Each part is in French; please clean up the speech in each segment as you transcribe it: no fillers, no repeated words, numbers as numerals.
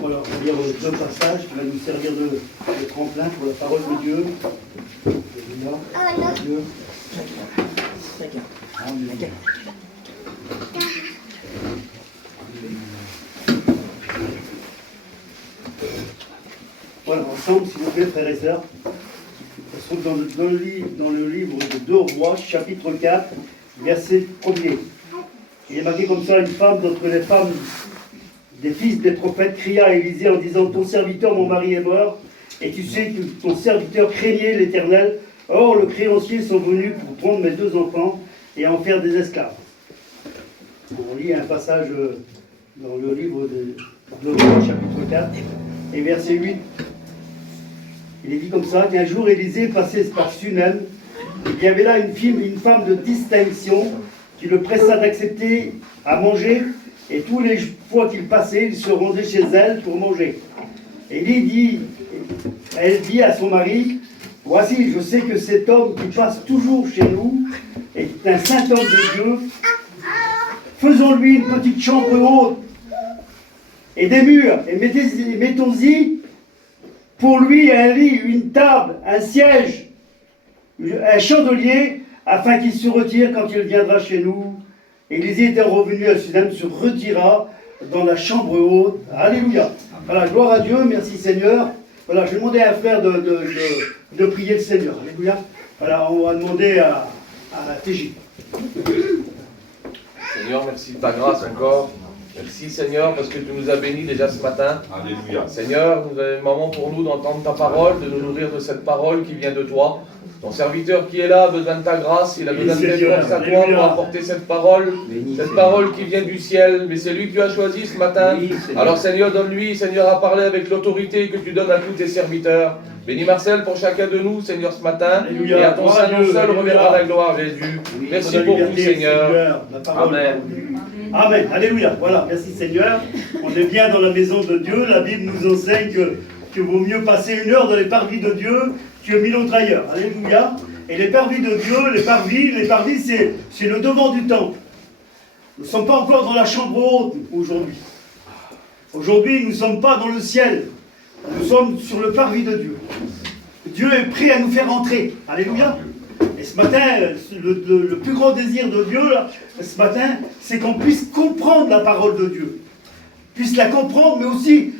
Voilà, on va lire deux passages qui vont nous servir de tremplin pour la parole de Dieu. Dieu. Voilà, ensemble, s'il vous plaît, frères et sœurs. On se trouve dans le livre de 2 Rois, chapitre 4, verset 1er. Il est marqué comme ça: une femme d'entre les femmes des fils des prophètes cria à Élisée en disant: ton serviteur, mon mari, est mort, et tu sais que ton serviteur craignait l'Éternel. Or, le créancier sont venus pour prendre mes 2 enfants et en faire des esclaves. On lit un passage dans le livre de 2 Rois, chapitre 4, et verset 8. Il est dit comme ça: qu'un jour Élisée passait par Sunem, il y avait là une femme de distinction qui le pressa d'accepter à manger, et tous les fois qu'il passait, il se rendait chez elle pour manger. Et elle dit à son mari: voici, je sais que cet homme qui passe toujours chez nous est un saint homme de Dieu. Faisons-lui une petite chambre haute et des murs, et mettons-y pour lui un lit, une table, un siège, un chandelier, afin qu'il se retire quand il viendra chez nous. Élisée étant revenu à Sunem, se retira dans la chambre haute. Alléluia. Voilà, gloire à Dieu, merci Seigneur. Voilà, je vais demander à un frère de prier le Seigneur. Alléluia. Voilà, on va demander à TJ. Seigneur, merci de ta grâce encore. Merci Seigneur parce que tu nous as bénis déjà ce matin. Alléluia. Seigneur, nous avons un moment pour nous d'entendre ta parole, de nous nourrir de cette parole qui vient de toi. Ton serviteur qui est là a besoin de ta grâce, il a besoin de tes forces à toi pour apporter cette parole qui vient du ciel, mais c'est lui que tu as choisi ce matin. Alors Seigneur, donne-lui, Seigneur, à parler avec l'autorité que tu donnes à tous tes serviteurs. Bénis Marcel pour chacun de nous, Seigneur, ce matin. Alléluia. Et à ton sein nom seul reviendra la gloire, Jésus. Merci pour vous, Seigneur. Amen. Amen. Alléluia. Voilà, merci Seigneur. On est bien dans la maison de Dieu. La Bible nous enseigne que vaut mieux passer 1 heure dans les parvis de Dieu que 1000 autres ailleurs. Alléluia. Et les parvis de Dieu, les parvis, c'est le devant du temple. Nous ne sommes pas encore dans la chambre haute aujourd'hui. Aujourd'hui, nous ne sommes pas dans le ciel. Nous sommes sur le parvis de Dieu. Dieu est prêt à nous faire entrer. Alléluia. Et ce matin, le plus grand désir de Dieu, là, ce matin, c'est qu'on puisse comprendre la parole de Dieu. Puisse la comprendre, mais aussi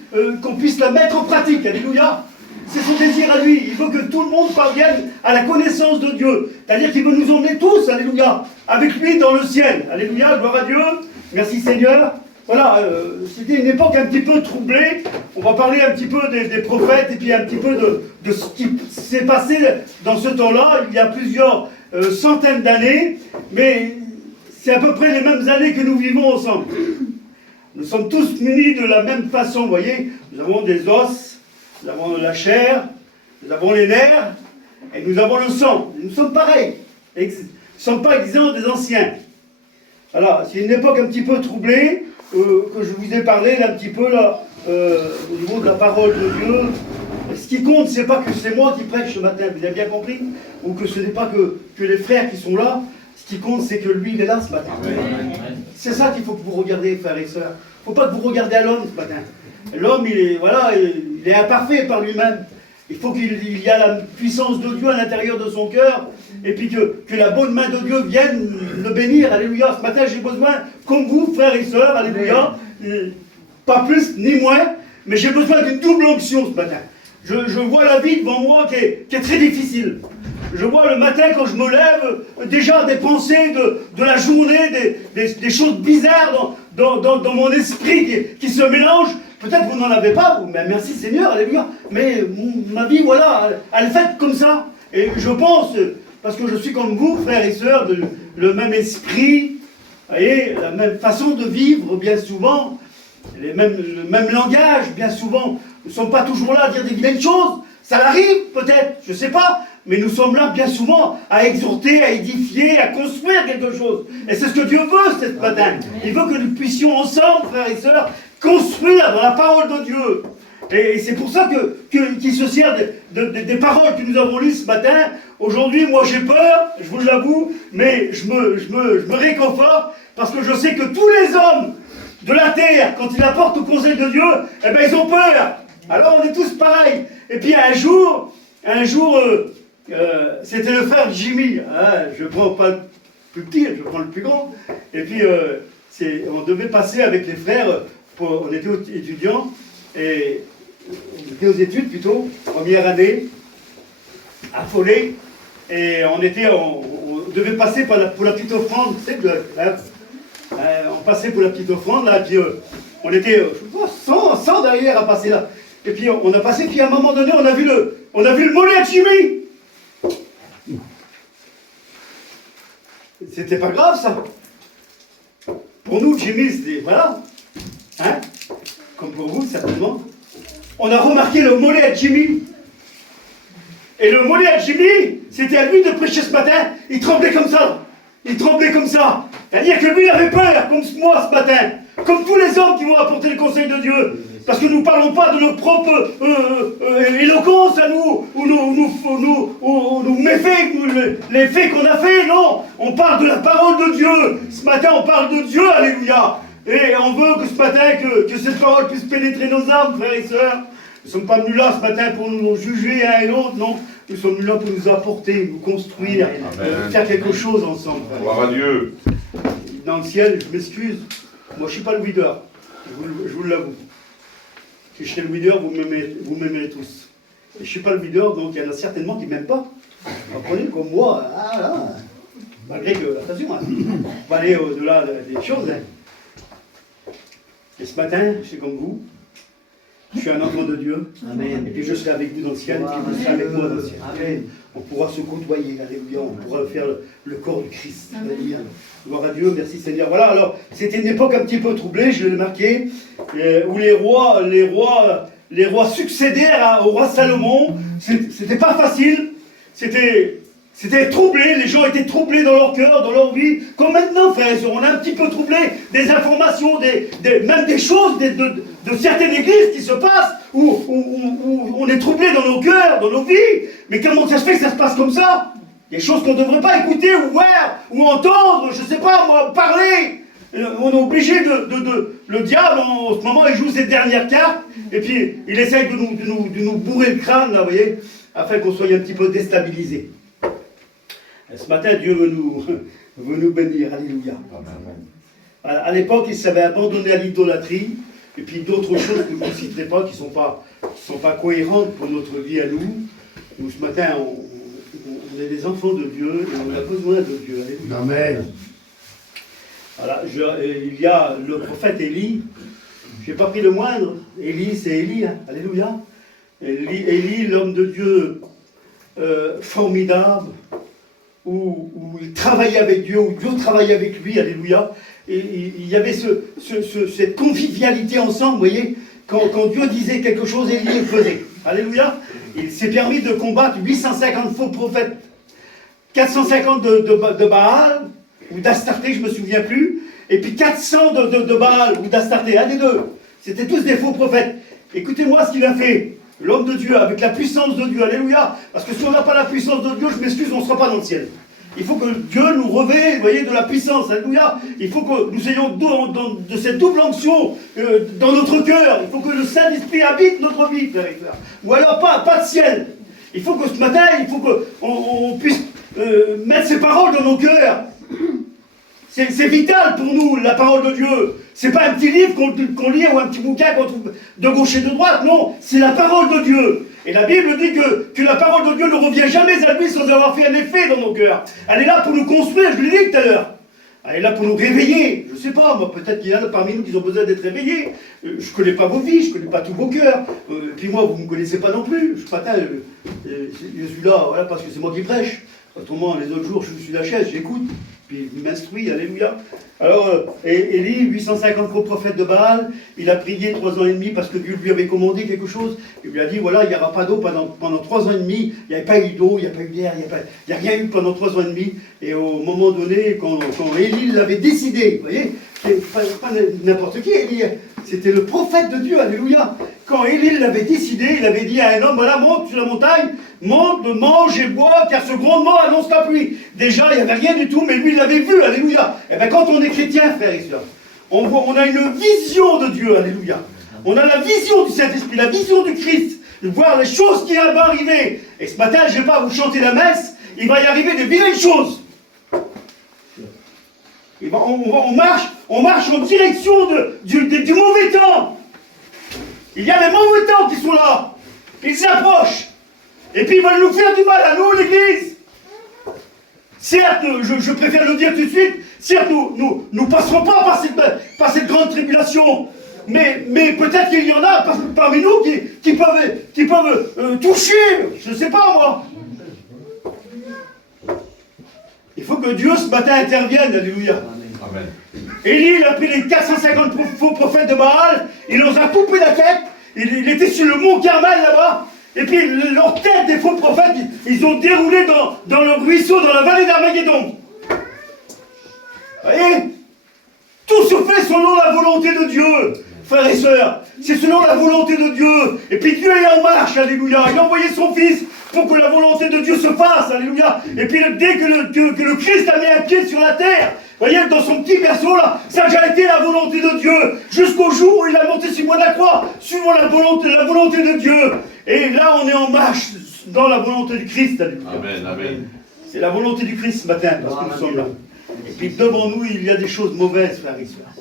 qu'on puisse la mettre en pratique. Alléluia. C'est son désir à lui. Il veut que tout le monde parvienne à la connaissance de Dieu. C'est-à-dire qu'il veut nous emmener tous, alléluia, avec lui dans le ciel. Alléluia, gloire à Dieu. Merci Seigneur. Voilà, c'était une époque un petit peu troublée. On va parler un petit peu des prophètes et puis un petit peu de ce qui s'est passé dans ce temps-là, il y a plusieurs centaines d'années. Mais c'est à peu près les mêmes années que nous vivons ensemble. Nous sommes tous munis de la même façon, vous voyez. Nous avons des os, nous avons la chair, nous avons les nerfs, et nous avons le sang. Nous sommes pareils. Nous ne sommes pas exempts des anciens. Alors, c'est une époque un petit peu troublée, que je vous ai parlé là, un petit peu là, au niveau de la parole de Dieu. Ce qui compte, c'est pas que c'est moi qui prêche ce matin, vous avez bien compris, ou que ce n'est pas que les frères qui sont là. Ce qui compte, c'est que lui, il est là ce matin. C'est ça qu'il faut que vous regardiez, frères et sœurs. Il ne faut pas que vous regardiez à l'homme ce matin. L'homme, il est imparfait par lui-même. Il faut qu'il y ait la puissance de Dieu à l'intérieur de son cœur, et puis que la bonne main de Dieu vienne le bénir. Alléluia. Ce matin, j'ai besoin, comme vous, frères et sœurs, alléluia, pas plus ni moins, mais j'ai besoin d'une double onction ce matin. Je vois la vie devant moi qui est très difficile. Je vois le matin, quand je me lève, déjà des pensées de la journée, des choses bizarres dans mon esprit qui se mélangent. Peut-être vous n'en avez pas, vous, mais merci Seigneur, alléluia. Mais ma vie, voilà, elle est faite comme ça. Et je pense, parce que je suis comme vous, frères et sœurs, le même esprit, vous voyez, la même façon de vivre, bien souvent, le même langage, bien souvent. Nous ne sommes pas toujours là à dire des vilaines choses. Ça arrive, peut-être, je ne sais pas. Mais nous sommes là, bien souvent, à exhorter, à édifier, à construire quelque chose. Et c'est ce que Dieu veut, cette matin. Il veut que nous puissions ensemble, frères et sœurs, construire dans la parole de Dieu. Et c'est pour ça qu'il se sert des paroles que nous avons lues ce matin, aujourd'hui, moi j'ai peur, je vous l'avoue, mais je me réconforte parce que je sais que tous les hommes de la terre, quand ils apportent au conseil de Dieu, eh ben ils ont peur. Alors on est tous pareils. Et puis un jour, c'était le frère Jimmy. Hein, je ne prends pas le plus petit, je prends le plus grand. Et puis on devait passer avec les frères, on était étudiants, et on était aux études plutôt, première année, affolés, et on devait passer pour la petite offrande, tu sais, on passait pour la petite offrande, là, puis on était 100 derrière à passer là. Et puis on a passé, puis à un moment donné, on a vu le mollet de Jimmy. C'était pas grave, ça. Pour nous, Jimmy, c'était, voilà. Hein? Comme pour vous, certainement. On a remarqué le mollet à Jimmy. Et le mollet à Jimmy, c'était à lui de prêcher ce matin. Il tremblait comme ça. Il tremblait comme ça. C'est-à-dire que lui, il avait peur, comme moi ce matin. Comme tous les hommes qui vont apporter le conseil de Dieu. Parce que nous ne parlons pas de nos propres éloquences à nous, ou nos méfaits, les faits qu'on a fait, non. On parle de la parole de Dieu. Ce matin, on parle de Dieu, alléluia. Et on veut que ce matin, que cette parole puisse pénétrer nos âmes, frères et sœurs. Nous ne sommes pas venus là ce matin pour nous juger un et l'autre, non. Nous sommes venus là pour nous apporter, nous construire, faire quelque chose ensemble. Gloire à Dieu. Dans le ciel, je m'excuse, moi je ne suis pas le leader, je vous l'avoue. Si je serais le leader, vous m'aimerez tous. Et je ne suis pas le leader, donc il y en a certainement qui ne m'aiment pas. Vous comprenez, comme moi, malgré que, attention, on va aller au-delà des choses. Hein. Et ce matin, je suis comme vous. Je suis un enfant de Dieu. Amen. Et puis je serai avec vous dans le ciel, et puis vous serez avec moi dans le ciel. Amen. On pourra se côtoyer, alléluia. On pourra faire le corps du Christ. Alléluia. Gloire à Dieu, merci Seigneur. Voilà, alors, c'était une époque un petit peu troublée, je l'ai marqué, où les rois succédèrent au roi Salomon. C'était pas facile. C'était troublé, les gens étaient troublés dans leur cœur, dans leur vie, comme maintenant, frères et sœurs, on est un petit peu troublé des informations, même des choses de certaines églises qui se passent, où on est troublé dans nos cœurs, dans nos vies. Mais comment ça se fait que ça se passe comme ça? Des choses qu'on ne devrait pas écouter, ou voir, ou entendre, je ne sais pas, moi, parler. On est obligé le diable, en ce moment, il joue cette dernière carte, et puis il essaye de nous bourrer le crâne, là, vous voyez, afin qu'on soit un petit peu déstabilisé. Ce matin, Dieu veut nous bénir. Alléluia. À l'époque, ils s'avaient abandonné à l'idolâtrie, et puis d'autres choses que je ne citerai pas, qui ne sont pas cohérentes pour notre vie à nous. Nous, ce matin, on est des enfants de Dieu, et on a besoin de Dieu. Alléluia. Amen. Voilà, il y a le prophète Élie. Je n'ai pas pris le moindre. Élie, c'est Élie. Hein. Alléluia. Élie, l'homme de Dieu formidable. Où il travaillait avec Dieu, où Dieu travaillait avec lui, alléluia. Et il y avait cette convivialité ensemble, vous voyez, quand Dieu disait quelque chose, Élie le faisait. Alléluia. Il s'est permis de combattre 850 faux prophètes, 450 de Baal, ou d'Astarté, je ne me souviens plus, et puis 400 de Baal, ou d'Astarté, un des deux. C'était tous des faux prophètes. Écoutez-moi ce qu'il a fait. L'homme de Dieu, avec la puissance de Dieu, alléluia. Parce que si on n'a pas la puissance de Dieu, je m'excuse, on ne sera pas dans le ciel. Il faut que Dieu nous revêt, vous voyez, de la puissance, alléluia. Il faut que nous ayons de cette double onction dans notre cœur. Il faut que le Saint-Esprit habite notre vie, frère et frère. Ou alors pas de ciel. Il faut que ce matin, il faut qu'on puisse mettre ces paroles dans nos cœurs. C'est vital pour nous, la parole de Dieu. C'est pas un petit livre qu'on lit ou un petit bouquin qu'on trouve de gauche et de droite. Non, c'est la parole de Dieu. Et la Bible dit que la parole de Dieu ne revient jamais à lui sans avoir fait un effet dans nos cœurs. Elle est là pour nous construire, je l'ai dit tout à l'heure. Elle est là pour nous réveiller. Je ne sais pas, moi, peut-être qu'il y en a parmi nous qui ont besoin d'être réveillés. Je ne connais pas vos vies, je ne connais pas tous vos cœurs. Puis moi, vous ne me connaissez pas non plus. Ce matin, je suis là, voilà, parce que c'est moi qui prêche. Autrement, les autres jours, je suis sur la chaise, j'écoute. Puis il m'instruit, alléluia. Alors, Élie, 850 faux prophètes de Baal, il a prié 3 ans et demi parce que Dieu lui avait commandé quelque chose. Il lui a dit, voilà, il n'y aura pas d'eau pendant 3 ans et demi. Il n'y avait pas eu d'eau, il n'y a pas eu d'air, il n'y a rien eu pendant 3 ans et demi. Et au moment donné, quand Élie l'avait décidé, vous voyez, c'est pas n'importe qui, Élie, C'était le prophète de Dieu, alléluia. Quand Élie l'avait décidé, il avait dit à un homme, voilà, monte sur la montagne, monte, mange et bois, car ce grondement annonce la pluie. Déjà, il n'y avait rien du tout, mais lui, il l'avait vu, alléluia. Et bien, quand on est chrétien, frères et sœurs, on a une vision de Dieu, alléluia. On a la vision du Saint-Esprit, la vision du Christ, de voir les choses qui vont arriver. Et ce matin, je ne vais pas vous chanter la messe, il va y arriver de vilaines choses. On marche en direction du mauvais temps. Il y a les mauvais temps qui sont là. Ils s'approchent. Et puis ils veulent nous faire du mal à nous, l'Église. Certes, je préfère le dire tout de suite, certes, nous ne passerons pas par cette grande tribulation. Mais peut-être qu'il y en a parmi nous qui peuvent toucher, je ne sais pas moi. Il faut que Dieu ce matin intervienne, alléluia. Amen. Élie, il a pris les 450 faux prophètes de Baal, il leur a coupé la tête, il était sur le mont Carmel là-bas, et puis leur tête des faux prophètes, ils ont déroulé dans le ruisseau, dans la vallée d'Armageddon. Vous voyez? Tout se fait selon la volonté de Dieu, frères et sœurs. C'est selon la volonté de Dieu. Et puis Dieu est en marche, alléluia. Il a envoyé son Fils pour que la volonté de Dieu se fasse, alléluia. Et puis dès que le Christ a mis un pied sur la terre, vous voyez, dans son petit berceau là, ça a déjà été la volonté de Dieu. Jusqu'au jour où il a monté sur moi de la croix, suivant la volonté de Dieu. Et là, on est en marche dans la volonté du Christ, alléluia. Amen, amen. C'est la volonté du Christ ce matin, parce que nous sommes là. Et puis devant nous, il y a des choses mauvaises, frères et sœurs.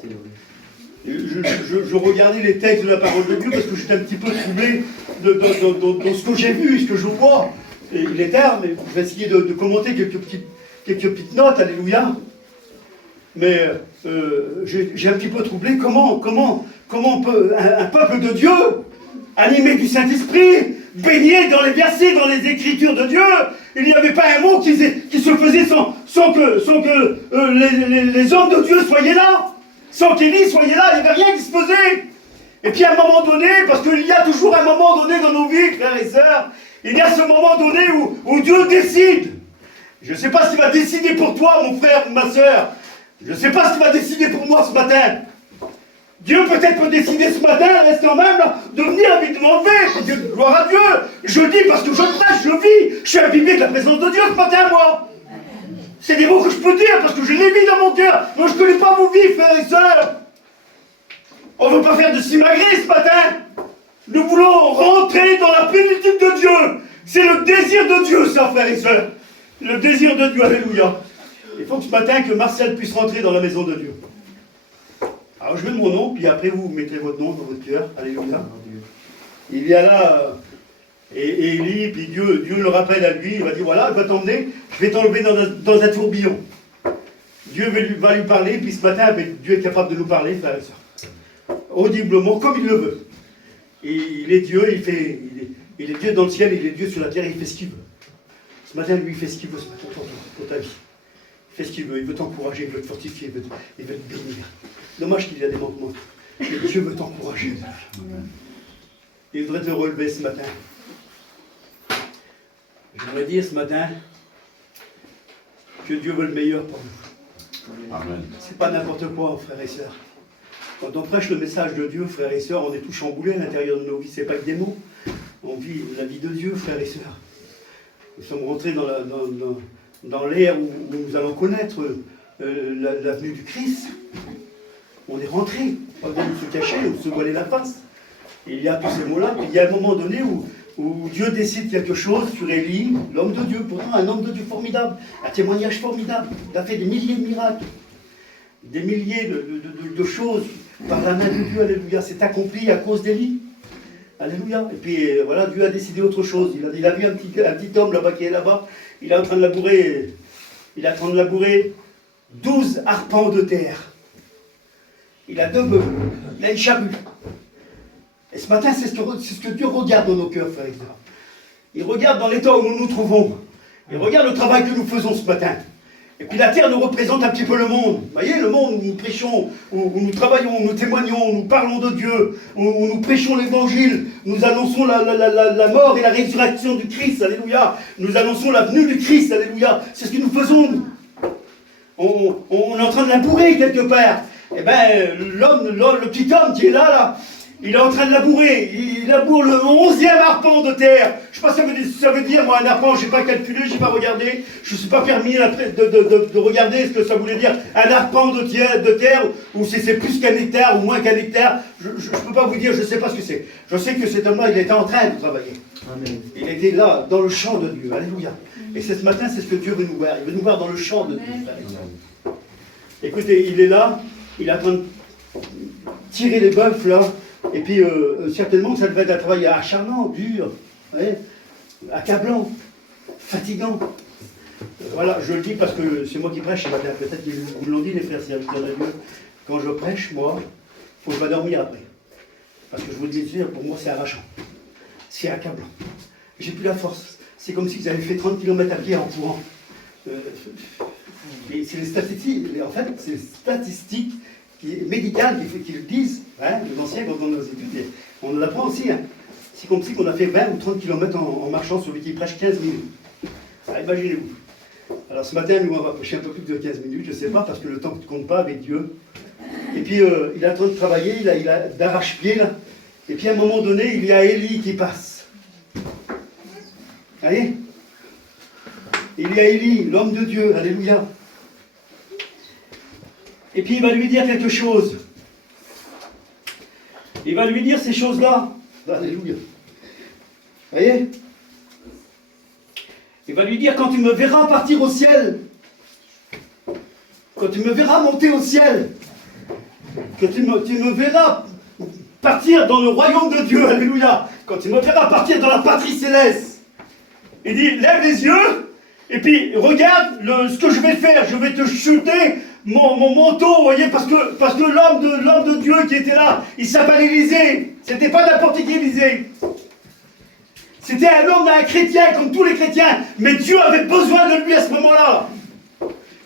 Je regardais les textes de la parole de Dieu parce que j'étais un petit peu troublé dans ce que j'ai vu, ce que je vois. Et il est tard, mais je vais essayer de commenter quelques petites notes, alléluia. Mais j'ai un petit peu troublé. Comment peut un peuple de Dieu, animé du Saint-Esprit, baigné dans les versets, dans les Écritures de Dieu, il n'y avait pas un mot qui se faisait sans que les hommes de Dieu soient là. Sans qu'Élie soit là, il n'y avait rien qui se faisait. Et puis à un moment donné, parce qu'il y a toujours un moment donné dans nos vies, frères et sœurs, il y a ce moment donné où Dieu décide. Je ne sais pas ce qu'il va décider pour toi, mon frère ou ma sœur. Je ne sais pas ce qu'il va décider pour moi ce matin. Dieu peut-être peut décider ce matin, restant même, là, de venir vite m'enlever. Gloire à Dieu. Je dis parce que je prêche, je vis. Je suis imbibé de la présence de Dieu ce matin, moi. C'est des mots que je peux dire parce que je les vis dans mon cœur. Moi, je ne connais pas vos vies, frères et sœurs. On ne veut pas faire de simagrée ce matin. Nous voulons rentrer dans la plénitude de Dieu. C'est le désir de Dieu, ça, frères et sœurs. Le désir de Dieu, alléluia. Il faut que ce matin, que Marcel puisse rentrer dans la maison de Dieu. Alors, je mets mon nom, puis après, vous mettrez votre nom dans votre cœur. Alléluia. Il y a là... Et Élie, puis Dieu le rappelle à lui, il va dire, voilà, je vais t'emmener, je vais t'enlever dans un tourbillon. Dieu va lui parler, puis ce matin, Dieu est capable de nous parler, frères et sœurs. Audiblement, comme il le veut. Et il est Dieu, il est Dieu dans le ciel, il est Dieu sur la terre, il fait ce qu'il veut. Ce matin, lui, il fait ce qu'il veut ce matin pour ta vie. Il fait ce qu'il veut, il veut t'encourager, il veut te fortifier, il veut te bénir. Dommage qu'il y a des manquements. Mais Dieu veut t'encourager. Il voudrait te relever ce matin. Je voudrais dire ce matin que Dieu veut le meilleur pour nous. Amen. C'est pas n'importe quoi, frères et sœurs. Quand on prêche le message de Dieu, frères et sœurs, on est tous chamboulés à l'intérieur de nos vies. C'est pas que des mots. On vit la vie de Dieu, frères et sœurs. Nous sommes rentrés dans l'ère où nous allons connaître la venue du Christ. On est rentrés. Pas besoin de se cacher ou de se voiler la face. Et il y a tous ces mots-là. Il y a un moment donné où Dieu décide quelque chose sur Élie, l'homme de Dieu, pourtant un homme de Dieu formidable, un témoignage formidable. Il a fait des milliers de miracles, des milliers de choses par la main de Dieu, alléluia. C'est accompli à cause d'Élie, alléluia. Et puis voilà, Dieu a décidé autre chose. Il a vu un petit homme là-bas qui est là-bas, il est en train de labourer 12 arpents de terre. Il a 2 bœufs, il a une charrue. Et ce matin, c'est ce que Dieu regarde dans nos cœurs, frères et sœurs. Il regarde dans l'état où nous nous trouvons. Il regarde le travail que nous faisons ce matin. Et puis la terre nous représente un petit peu le monde. Vous voyez, le monde où nous prêchons, où nous travaillons, où nous témoignons, où nous parlons de Dieu, où nous prêchons l'évangile, nous annonçons la mort et la résurrection du Christ, alléluia. Nous annonçons la venue du Christ, alléluia. C'est ce que nous faisons. On est en train de labourer quelque part. Eh ben, le petit homme qui est là, il est en train de labourer. Il laboure le 11e arpent de terre. Je sais pas ce que ça veut dire, moi, un arpent, je n'ai pas calculé, je n'ai pas regardé. Je ne suis pas permis de regarder ce que ça voulait dire. Un arpent de terre, ou c'est plus qu'un hectare, ou moins qu'un hectare. Je ne peux pas vous dire, je ne sais pas ce que c'est. Je sais que cet homme-là, il était en train de travailler. Amen. Il était là, dans le champ de Dieu. Alléluia. Et ce matin, c'est ce que Dieu veut nous voir. Il veut nous voir dans le champ de Dieu. Amen. Écoutez, il est là, il est en train de tirer les bœufs, là. Et puis, certainement que ça devait être un travail acharnant, dur, ouais, accablant, fatigant. Voilà, je le dis parce que c'est moi qui prêche ce matin. Peut-être qu'ils vous l'ont dit, les frères serviteurs de Dieu. Quand je prêche, moi, il faut que je vais dormir après. Parce que je vous le dis, pour moi, c'est arrachant. C'est accablant. J'ai plus la force. C'est comme si vous avez fait 30 km à pied en courant. Et c'est les statistiques, en fait, c'est les statistiques médicales qui le disent. Hein, les anciens, quand on a étudié, on l'apprend aussi. Hein. C'est comme si on a fait 20 ou 30 km en marchant, celui qui prêche 15 minutes. Alors, imaginez-vous. Alors ce matin, nous, on va prêcher un peu plus de 15 minutes, je ne sais pas, parce que le temps ne compte pas avec Dieu. Et puis, il est en train de travailler, il a d'arrache-pied, là. Et puis, à un moment donné, il y a Élie qui passe. Vous voyez? Il y a Élie, l'homme de Dieu, alléluia. Et puis, il va lui dire quelque chose. Il va lui dire ces choses-là. Alléluia. Vous voyez? Il va lui dire, quand tu me verras partir au ciel, quand tu me verras monter au ciel, que tu me verras partir dans le royaume de Dieu, alléluia, quand tu me verras partir dans la patrie céleste, il dit, lève les yeux, et puis regarde ce que je vais faire, je vais te chuter mon manteau, vous voyez, parce que l'homme de Dieu qui était là, il s'appelle Élisée, c'était pas n'importe qui Élisée. C'était un homme, un chrétien, comme tous les chrétiens, mais Dieu avait besoin de lui à ce moment-là.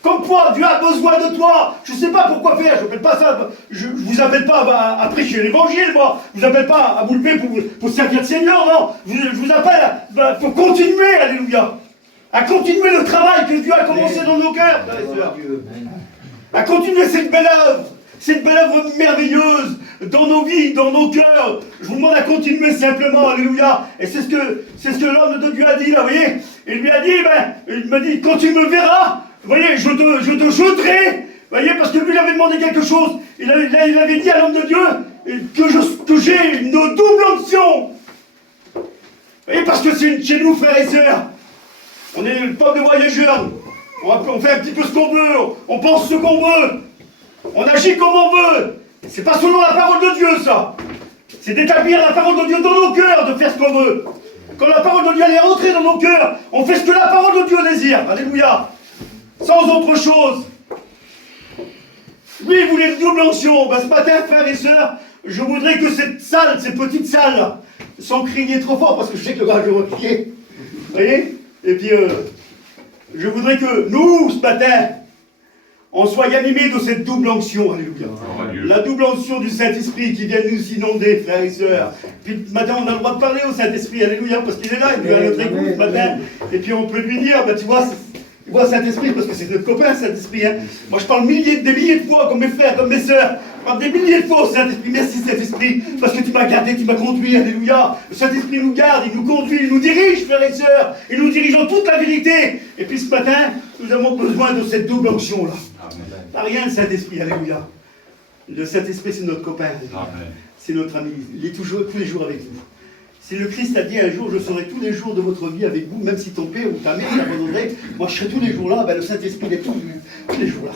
Comme toi, Dieu a besoin de toi. Je ne sais pas pourquoi faire, je n'appelle pas ça, je ne vous appelle pas à prêcher l'évangile, moi. Je ne vous appelle pas à vous lever pour servir le Seigneur, non. Je vous appelle pour continuer, alléluia. À continuer le travail que Dieu a commencé dans nos cœurs, frères et sœurs. À continuer cette belle œuvre merveilleuse dans nos vies, dans nos cœurs. Je vous demande à continuer simplement, alléluia. Et c'est ce que l'homme de Dieu a dit là, vous voyez. Il lui a dit, il m'a dit, quand tu me verras, vous voyez, je te jeterai, vous voyez, parce que lui il avait demandé quelque chose. Il avait dit à l'homme de Dieu que j'ai une double onction. Vous voyez, parce que c'est chez nous, frères et sœurs, on est le peuple de voyageurs. On fait un petit peu ce qu'on veut, on pense ce qu'on veut, on agit comme on veut. C'est pas selon la parole de Dieu, ça. C'est d'établir la parole de Dieu dans nos cœurs, de faire ce qu'on veut. Quand la parole de Dieu elle est rentrée dans nos cœurs, on fait ce que la parole de Dieu désire. Alléluia. Sans autre chose. Lui, il voulait une double onction. Ce matin, frères et sœurs, je voudrais que cette salle, ces petites salles, sans crier trop fort, parce que je sais que le gars, je vais crier. Vous voyez? Et puis, je voudrais que nous, ce matin, on soit animés de cette double onction, alléluia. La double onction du Saint-Esprit qui vient nous inonder, frères et sœurs. Puis matin, on a le droit de parler au Saint-Esprit, alléluia, parce qu'il est là, il est à notre écoute ce matin. Et puis on peut lui dire, tu vois Saint-Esprit, parce que c'est notre copain, Saint-Esprit. Hein. Moi je parle des milliers de fois, comme mes frères, comme mes sœurs. Je parle des milliers de fois au Saint-Esprit. Merci Saint-Esprit, parce que tu m'as gardé, tu m'as conduit, alléluia. Le Saint-Esprit nous garde, il nous conduit, il nous dirige, frères et sœurs. Il nous dirige en toute la vérité. Et puis ce matin, nous avons besoin de cette double onction-là. Pas rien le Saint-Esprit, alléluia. Le Saint-Esprit, c'est notre copain. C'est notre ami. Il est toujours, tous les jours avec nous. Si le Christ a dit un jour, je serai tous les jours de votre vie avec vous, même si ton père ou ta mère t'abandonnerait, moi je serai tous les jours là, le Saint-Esprit est tous les jours là.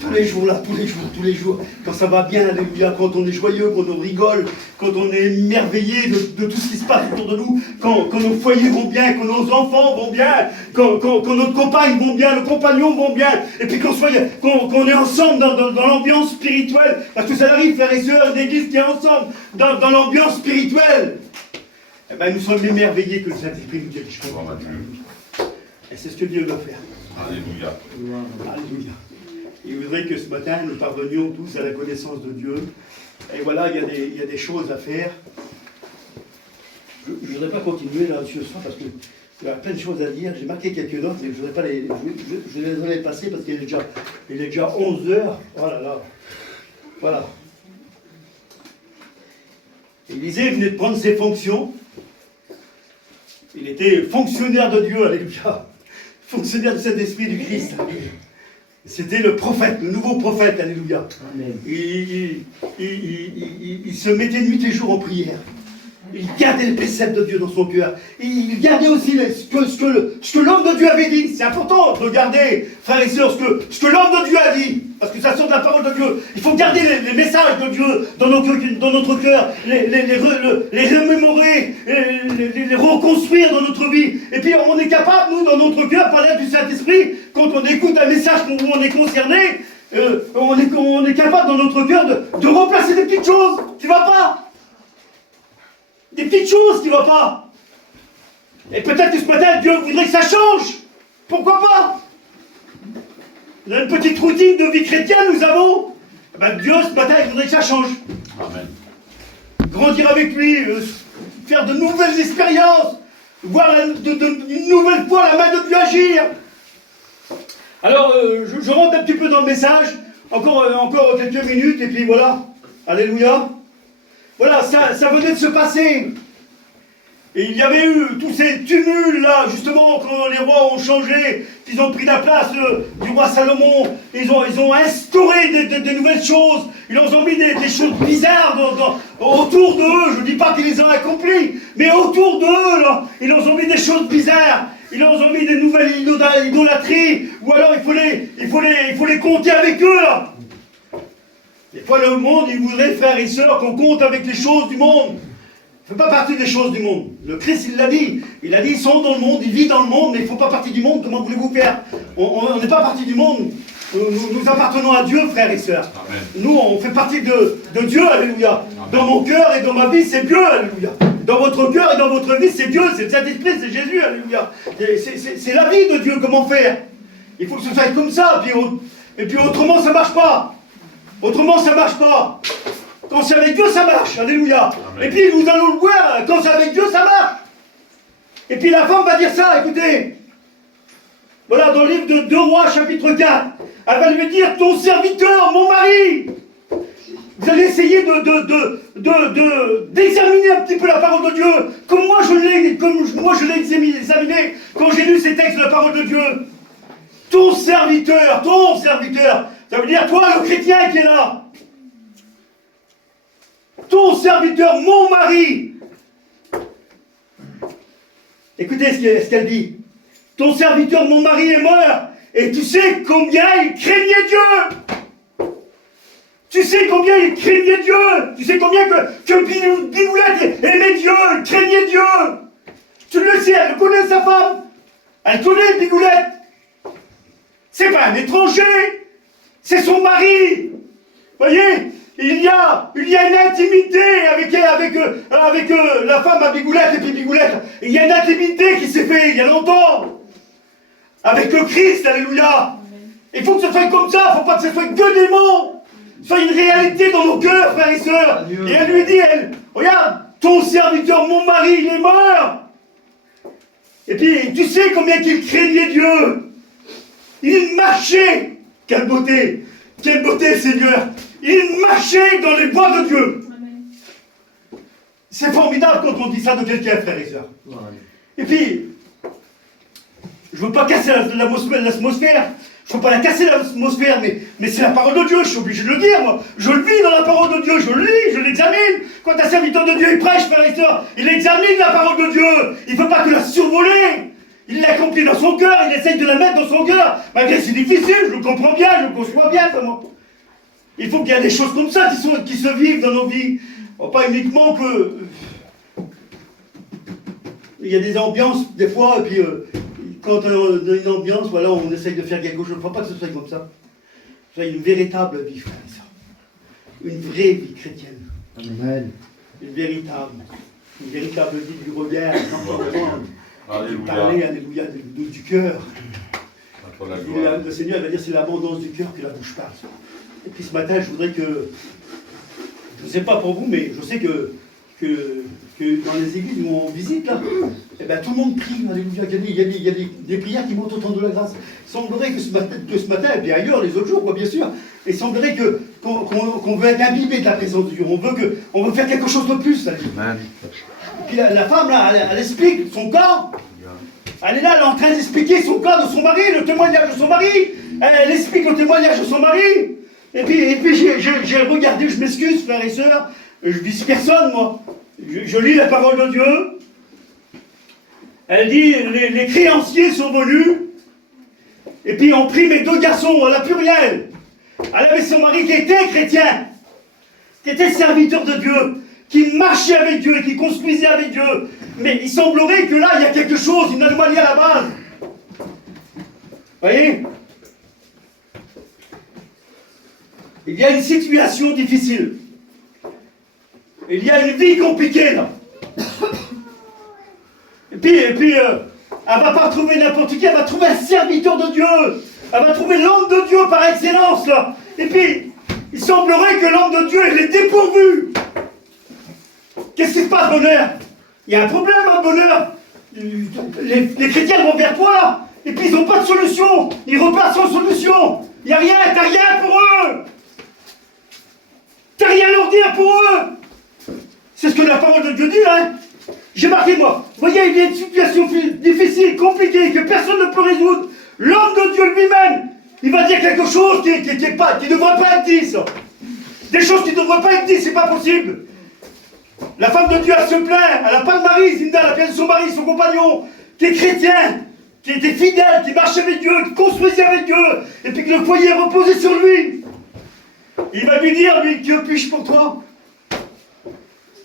Tous les jours là, tous les jours. Quand ça va bien, alléluia, quand on est joyeux, quand on rigole, quand on est émerveillé de tout ce qui se passe autour de nous, quand nos foyers vont bien, quand nos enfants vont bien, quand notre compagne vont bien, nos compagnons vont bien, et puis qu'on est ensemble dans l'ambiance spirituelle, parce que ça arrive, frères et sœurs, d'église qui est ensemble dans l'ambiance spirituelle. Eh bien, nous sommes émerveillés que le Saint-Esprit nous dirige. Et c'est ce que Dieu veut faire. Alléluia. Alléluia. Il voudrait que ce matin, nous parvenions tous à la connaissance de Dieu. Et voilà, il y a des choses à faire. Je ne voudrais pas continuer là ce soir parce qu'il y a plein de choses à dire. J'ai marqué quelques notes, mais je ne voudrais pas je les passer parce qu'il est déjà 11 heures. Oh là là. Voilà. Élisée venait de prendre ses fonctions. Il était fonctionnaire de Dieu, alléluia. Fonctionnaire du Saint-Esprit du Christ. C'était le prophète, le nouveau prophète, alléluia. Il se mettait nuit et jour en prière. Il gardait le précepte de Dieu dans son cœur. Il gardait aussi ce que l'homme de Dieu avait dit. C'est important de garder, frères et sœurs, ce que l'homme de Dieu a dit. Parce que ça sort de la parole de Dieu. Il faut garder les messages de Dieu dans notre cœur, les remémorer, les reconstruire dans notre vie. Et puis on est capable, nous, dans notre cœur, par l'aide du Saint-Esprit, quand on écoute un message où on est concerné, on est capable dans notre cœur de remplacer des petites choses qui ne vont pas. Des petites choses qui ne vont pas. Et peut-être que ce matin, Dieu voudrait que ça change. Pourquoi pas? On a une petite routine de vie chrétienne, nous avons. Ben Dieu, ce matin, il voudrait que ça change. Amen. Grandir avec lui, faire de nouvelles expériences, voir une nouvelle fois la main de Dieu agir. Alors, je rentre un petit peu dans le message. Encore quelques minutes, et puis voilà. Alléluia. Voilà, ça venait de se passer. Et il y avait eu tous ces tumultes là, justement, quand les rois ont changé, qu'ils ont pris la place du roi Salomon, ils ont instauré des nouvelles choses, ils ont mis des choses bizarres autour d'eux. Je ne dis pas qu'ils les ont accomplies, mais autour d'eux, là, ils ont mis des choses bizarres. Ils ont mis des nouvelles idolâtries, ou alors il faut les compter avec eux là. Des fois, le monde, il voudrait, frères et sœurs, qu'on compte avec les choses du monde. Il ne fait pas partie des choses du monde. Le Christ, il l'a dit. Il a dit, ils sont dans le monde, ils vivent dans le monde, mais ils ne font pas partie du monde. Comment voulez-vous faire? On n'est pas partie du monde. Nous appartenons à Dieu, frères et sœurs. Amen. Nous, on fait partie de Dieu, alléluia. Amen. Dans mon cœur et dans ma vie, c'est Dieu, alléluia. Dans votre cœur et dans votre vie, c'est Dieu, c'est le Saint-Esprit, c'est Jésus, alléluia. C'est la vie de Dieu, comment faire? Il faut que ce soit comme ça, et puis autrement, ça ne marche pas. Autrement, ça ne marche pas. Quand c'est avec Dieu, ça marche. Alléluia. Amen. Et puis, nous allons le voir. Quand c'est avec Dieu, ça marche. Et puis, la femme va dire ça, écoutez. Voilà, dans le livre de 2 Rois, chapitre 4. Elle va lui dire, ton serviteur, mon mari. Vous allez essayer d'examiner un petit peu la parole de Dieu. Comme moi, je l'ai examiné quand j'ai lu ces textes de la parole de Dieu. Ton serviteur. Ça veut dire, toi, le chrétien qui est là. Ton serviteur, mon mari. Écoutez ce qu'elle dit. Ton serviteur, mon mari est mort. Et tu sais combien il craignait Dieu. Tu sais combien il craignait Dieu. Tu sais combien que Bigoulette aimait Dieu, craignait Dieu. Tu le sais, elle connaît sa femme. Elle connaît Bigoulette. C'est pas un étranger. C'est son mari. Voyez, il y a une intimité avec la femme à Bigoulette et puis Bigoulette. Il y a une intimité qui s'est faite il y a longtemps. Avec le Christ, alléluia. Il faut que ce soit comme ça, il ne faut pas que ce soit que des mots. Soit une réalité dans nos cœurs, frères et sœurs. Et elle lui dit, regarde, ton serviteur, mon mari, il est mort. Et puis, tu sais combien qu'il craignait Dieu. Il marchait. Quelle beauté, Seigneur. Il marchait dans les voies de Dieu. C'est formidable quand on dit ça de quelqu'un, frères et sœurs. Et puis, je ne veux pas casser l'atmosphère. Je ne veux pas la casser l'atmosphère, mais c'est la parole de Dieu, je suis obligé de le dire, moi. Je le vis dans la parole de Dieu, je le lis, je l'examine. Quand un serviteur de Dieu, il prêche, frères et sœurs, il examine la parole de Dieu. Il ne veut pas que la survoler. Il l'accomplit dans son cœur, il essaye de la mettre dans son cœur. Malgré c'est difficile, je le comprends bien, je le conçois bien, comment. Il faut qu'il y ait des choses comme ça qui se vivent dans nos vies. Pas uniquement que... Il y a des ambiances, des fois, et puis quand on a une ambiance, voilà, on essaye de faire quelque chose. Je ne crois pas que ce soit comme ça. Ce soit une véritable vie, frère et sœur. Une vraie vie chrétienne. Amen. Une véritable vie du regard, Alléluia. parler, alléluia, du cœur. Le Seigneur va dire c'est l'abondance du cœur que la bouche parle. Et puis ce matin, je voudrais que, je ne sais pas pour vous, mais je sais que dans les églises où on visite, là, Eh bien, tout le monde prie, alléluia. Il y a des prières qui montent au trône de la grâce. Il semblerait que ce matin, et puis ailleurs, les autres jours, quoi, bien sûr, il semblerait qu'on veut être imbibé de la présence de Dieu. On veut faire quelque chose de plus. Et puis la femme, là, elle explique son corps. Elle est là, elle est en train d'expliquer son corps de son mari, le témoignage de son mari. Elle explique le témoignage de son mari. Et puis j'ai regardé, je m'excuse, frères et sœurs, je vise personne, moi. Je lis la parole de Dieu. Elle dit, les créanciers sont venus, et puis ont pris mes 2 garçons, elle n'a plus rien. Elle avait son mari qui était chrétien, qui était serviteur de Dieu, qui marchait avec Dieu, qui construisait avec Dieu. Mais il semblerait que là, il y a quelque chose, une anomalie à la base. Vous voyez? Il y a une situation difficile. Il y a une vie compliquée, là. Et puis, elle ne va pas trouver n'importe qui, elle va trouver un serviteur de Dieu. Elle va trouver l'homme de Dieu par excellence, là. Et puis, il semblerait que l'homme de Dieu, il est dépourvu. Qu'est-ce qui se passe, bonheur? Il y a un problème, hein, bonheur. Les chrétiens vont vers toi, là. Et puis, ils n'ont pas de solution. Ils repartent sans solution. Il n'y a rien, t'as rien pour eux. T'as rien à leur dire pour eux. C'est ce que la parole de Dieu dit, hein. J'ai marqué, moi, vous voyez, il y a une situation difficile, compliquée, que personne ne peut résoudre. L'homme de Dieu lui-même, il va dire quelque chose qui ne devrait pas être dit, ça. Des choses qui ne devraient pas être dites, c'est pas possible. La femme de Dieu, elle se plaint, elle n'a pas de mari, Zinda, elle a perdu son mari, son compagnon, qui est chrétien, qui était fidèle, qui marchait avec Dieu, qui construisait avec Dieu, et puis que le foyer reposait sur lui. Il va lui dire, lui, que puis-je pour toi?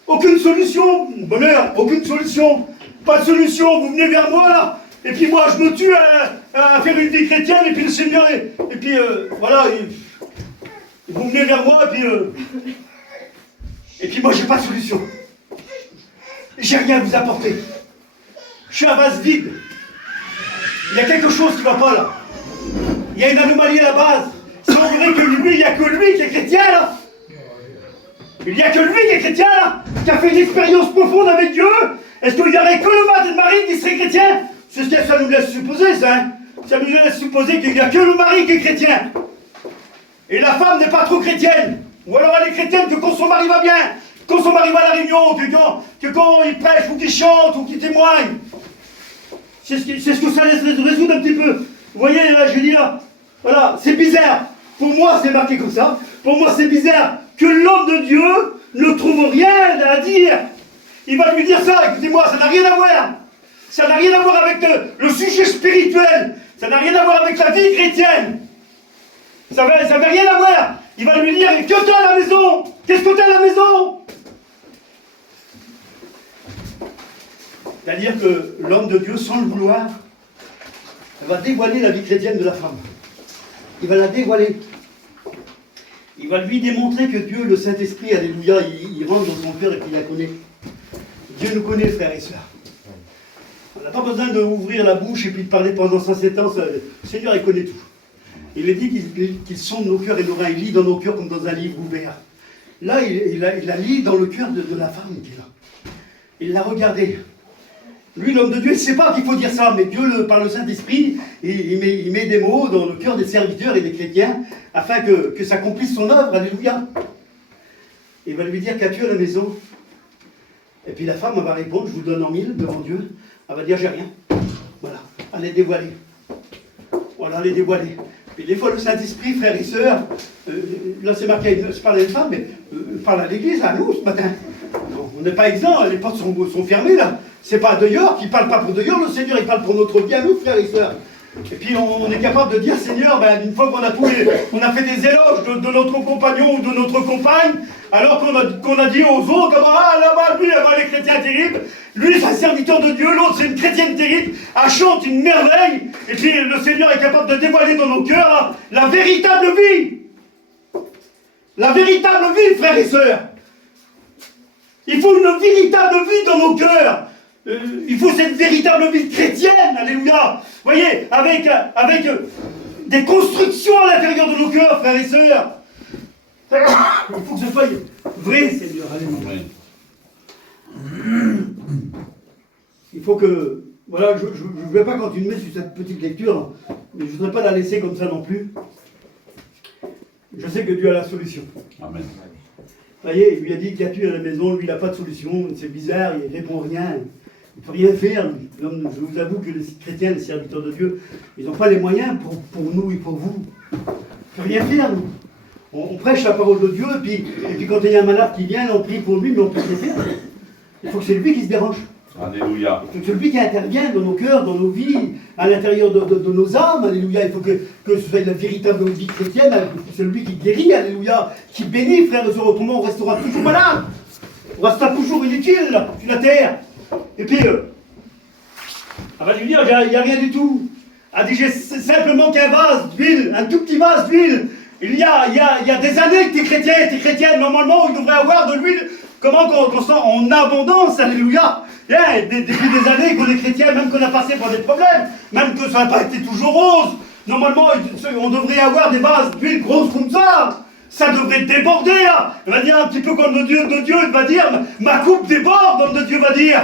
Aucune solution, bonheur, aucune solution. Pas de solution, vous venez vers moi là, et puis moi je me tue à faire une vie chrétienne, et puis le Seigneur, et puis voilà, vous venez vers moi, et puis moi j'ai pas de solution. J'ai rien à vous apporter. Je suis un vase vide. Il y a quelque chose qui ne va pas là. Il y a une anomalie à la base. Si on dirait que lui, il n'y a que lui qui est chrétien là. Il n'y a que lui qui est chrétien là, qui a fait une expérience profonde avec Dieu. Est-ce qu'il n'y aurait que le mari qui serait chrétien? C'est ce que ça nous laisse supposer, ça. Hein? Ça nous laisse supposer qu'il n'y a que le mari qui est chrétien. Et la femme n'est pas trop chrétienne. Ou alors elle est chrétienne que quand son mari va bien, quand son mari va à la réunion, que quand il prêche ou qu'il chante ou qu'il témoigne. C'est ce que ça laisse résoudre un petit peu. Vous voyez, là, je dis là, voilà, c'est bizarre. Pour moi, c'est marqué comme ça. Pour moi, c'est bizarre que l'homme de Dieu ne trouve rien à dire. Il va lui dire ça, écoutez-moi, ça n'a rien à voir. Ça n'a rien à voir avec le sujet spirituel. Ça n'a rien à voir avec la vie chrétienne. Ça n'a rien à voir. Il va lui dire, que t'as à la maison? Qu'est-ce que t'as à la maison? C'est-à-dire que l'homme de Dieu, sans le vouloir, va dévoiler la vie chrétienne de la femme. Il va la dévoiler. Il va lui démontrer que Dieu, le Saint-Esprit, alléluia, il rentre dans son cœur et qu'il la connaît. Dieu nous connaît, frères et sœurs. On n'a pas besoin d'ouvrir la bouche et puis de parler pendant 107 ans. Le Seigneur, il connaît tout. Il est dit qu'il sonde nos cœurs et nos reins. Il lit dans nos cœurs comme dans un livre ouvert. Là, il la lit dans le cœur de la femme qui est là. Il l'a regardée. Lui, l'homme de Dieu, il ne sait pas qu'il faut dire ça, mais Dieu, par le Saint-Esprit, il met des mots dans le cœur des serviteurs et des chrétiens afin que s'accomplisse son œuvre. Alléluia. Il va lui dire, qu'as-tu à la maison? Et puis la femme, elle va répondre, je vous donne en mille devant Dieu. Elle va dire, j'ai rien. Voilà. Elle est dévoilée. Voilà, elle est dévoilée. Et des fois, le Saint-Esprit, frères et sœurs, là c'est marqué, je parle à une femme, mais parle à l'église, à nous, ce matin. On n'est pas exempt, les portes sont fermées, là. C'est pas dehors, qui parle pas pour dehors, le Seigneur, il parle pour notre bien, nous, frères et sœurs. Et puis, on est capable de dire, Seigneur, ben, une fois qu'on a fait des éloges de notre compagnon ou de notre compagne, alors qu'on a dit aux autres, ah là-bas, lui, là-bas, les chrétiens terribles, lui, c'est un serviteur de Dieu, l'autre, c'est une chrétienne terrible, elle chante une merveille, et puis le Seigneur est capable de dévoiler dans nos cœurs la véritable vie. La véritable vie, frères et sœurs. Il faut une véritable vie dans nos cœurs. Il faut cette véritable vie chrétienne, alléluia. Vous voyez, avec des constructions à l'intérieur de nos cœurs, frères et sœurs. Il faut que ce soit vrai, Seigneur, alléluia. il faut que... Voilà, je ne voulais pas continuer sur cette petite lecture, mais je ne voudrais pas la laisser comme ça non plus. Je sais que Dieu a la solution. Amen. Vous voyez, il lui a dit qu'il y a tué à la maison, lui il n'a pas de solution, c'est bizarre, il ne répond rien, il ne peut rien faire. Je vous avoue que les chrétiens, les serviteurs de Dieu, ils n'ont pas les moyens pour nous et pour vous. On ne peut rien faire, nous. On prêche la parole de Dieu, et puis quand il y a un malade qui vient, on prie pour lui, mais on ne peut rien faire. Il faut que c'est lui qui se dérange. Alléluia. Il faut que c'est lui qui intervient dans nos cœurs, dans nos vies, à l'intérieur de nos âmes, alléluia. Il faut que ce soit la véritable vie chrétienne, c'est lui qui guérit, alléluia, qui bénit, frères et sœurs. Autrement, on restera toujours malade. On restera toujours inutile là, sur la terre. Et puis, elle va lui dire, il n'y a rien du tout. Elle dit, j'ai simplement qu'un vase d'huile, un tout petit vase d'huile. Il y a des années que tu es chrétien, tu es chrétienne. Normalement, il devrait avoir de l'huile, comment qu'on sent en abondance, alléluia. Depuis des années qu'on est chrétien, même qu'on a passé par des problèmes, même que ça n'a pas été toujours rose, normalement, on devrait avoir des vases d'huile grosses comme ça. Ça devrait déborder, là. Il va dire un petit peu comme de Dieu, il va dire, ma coupe déborde, comme de Dieu va dire.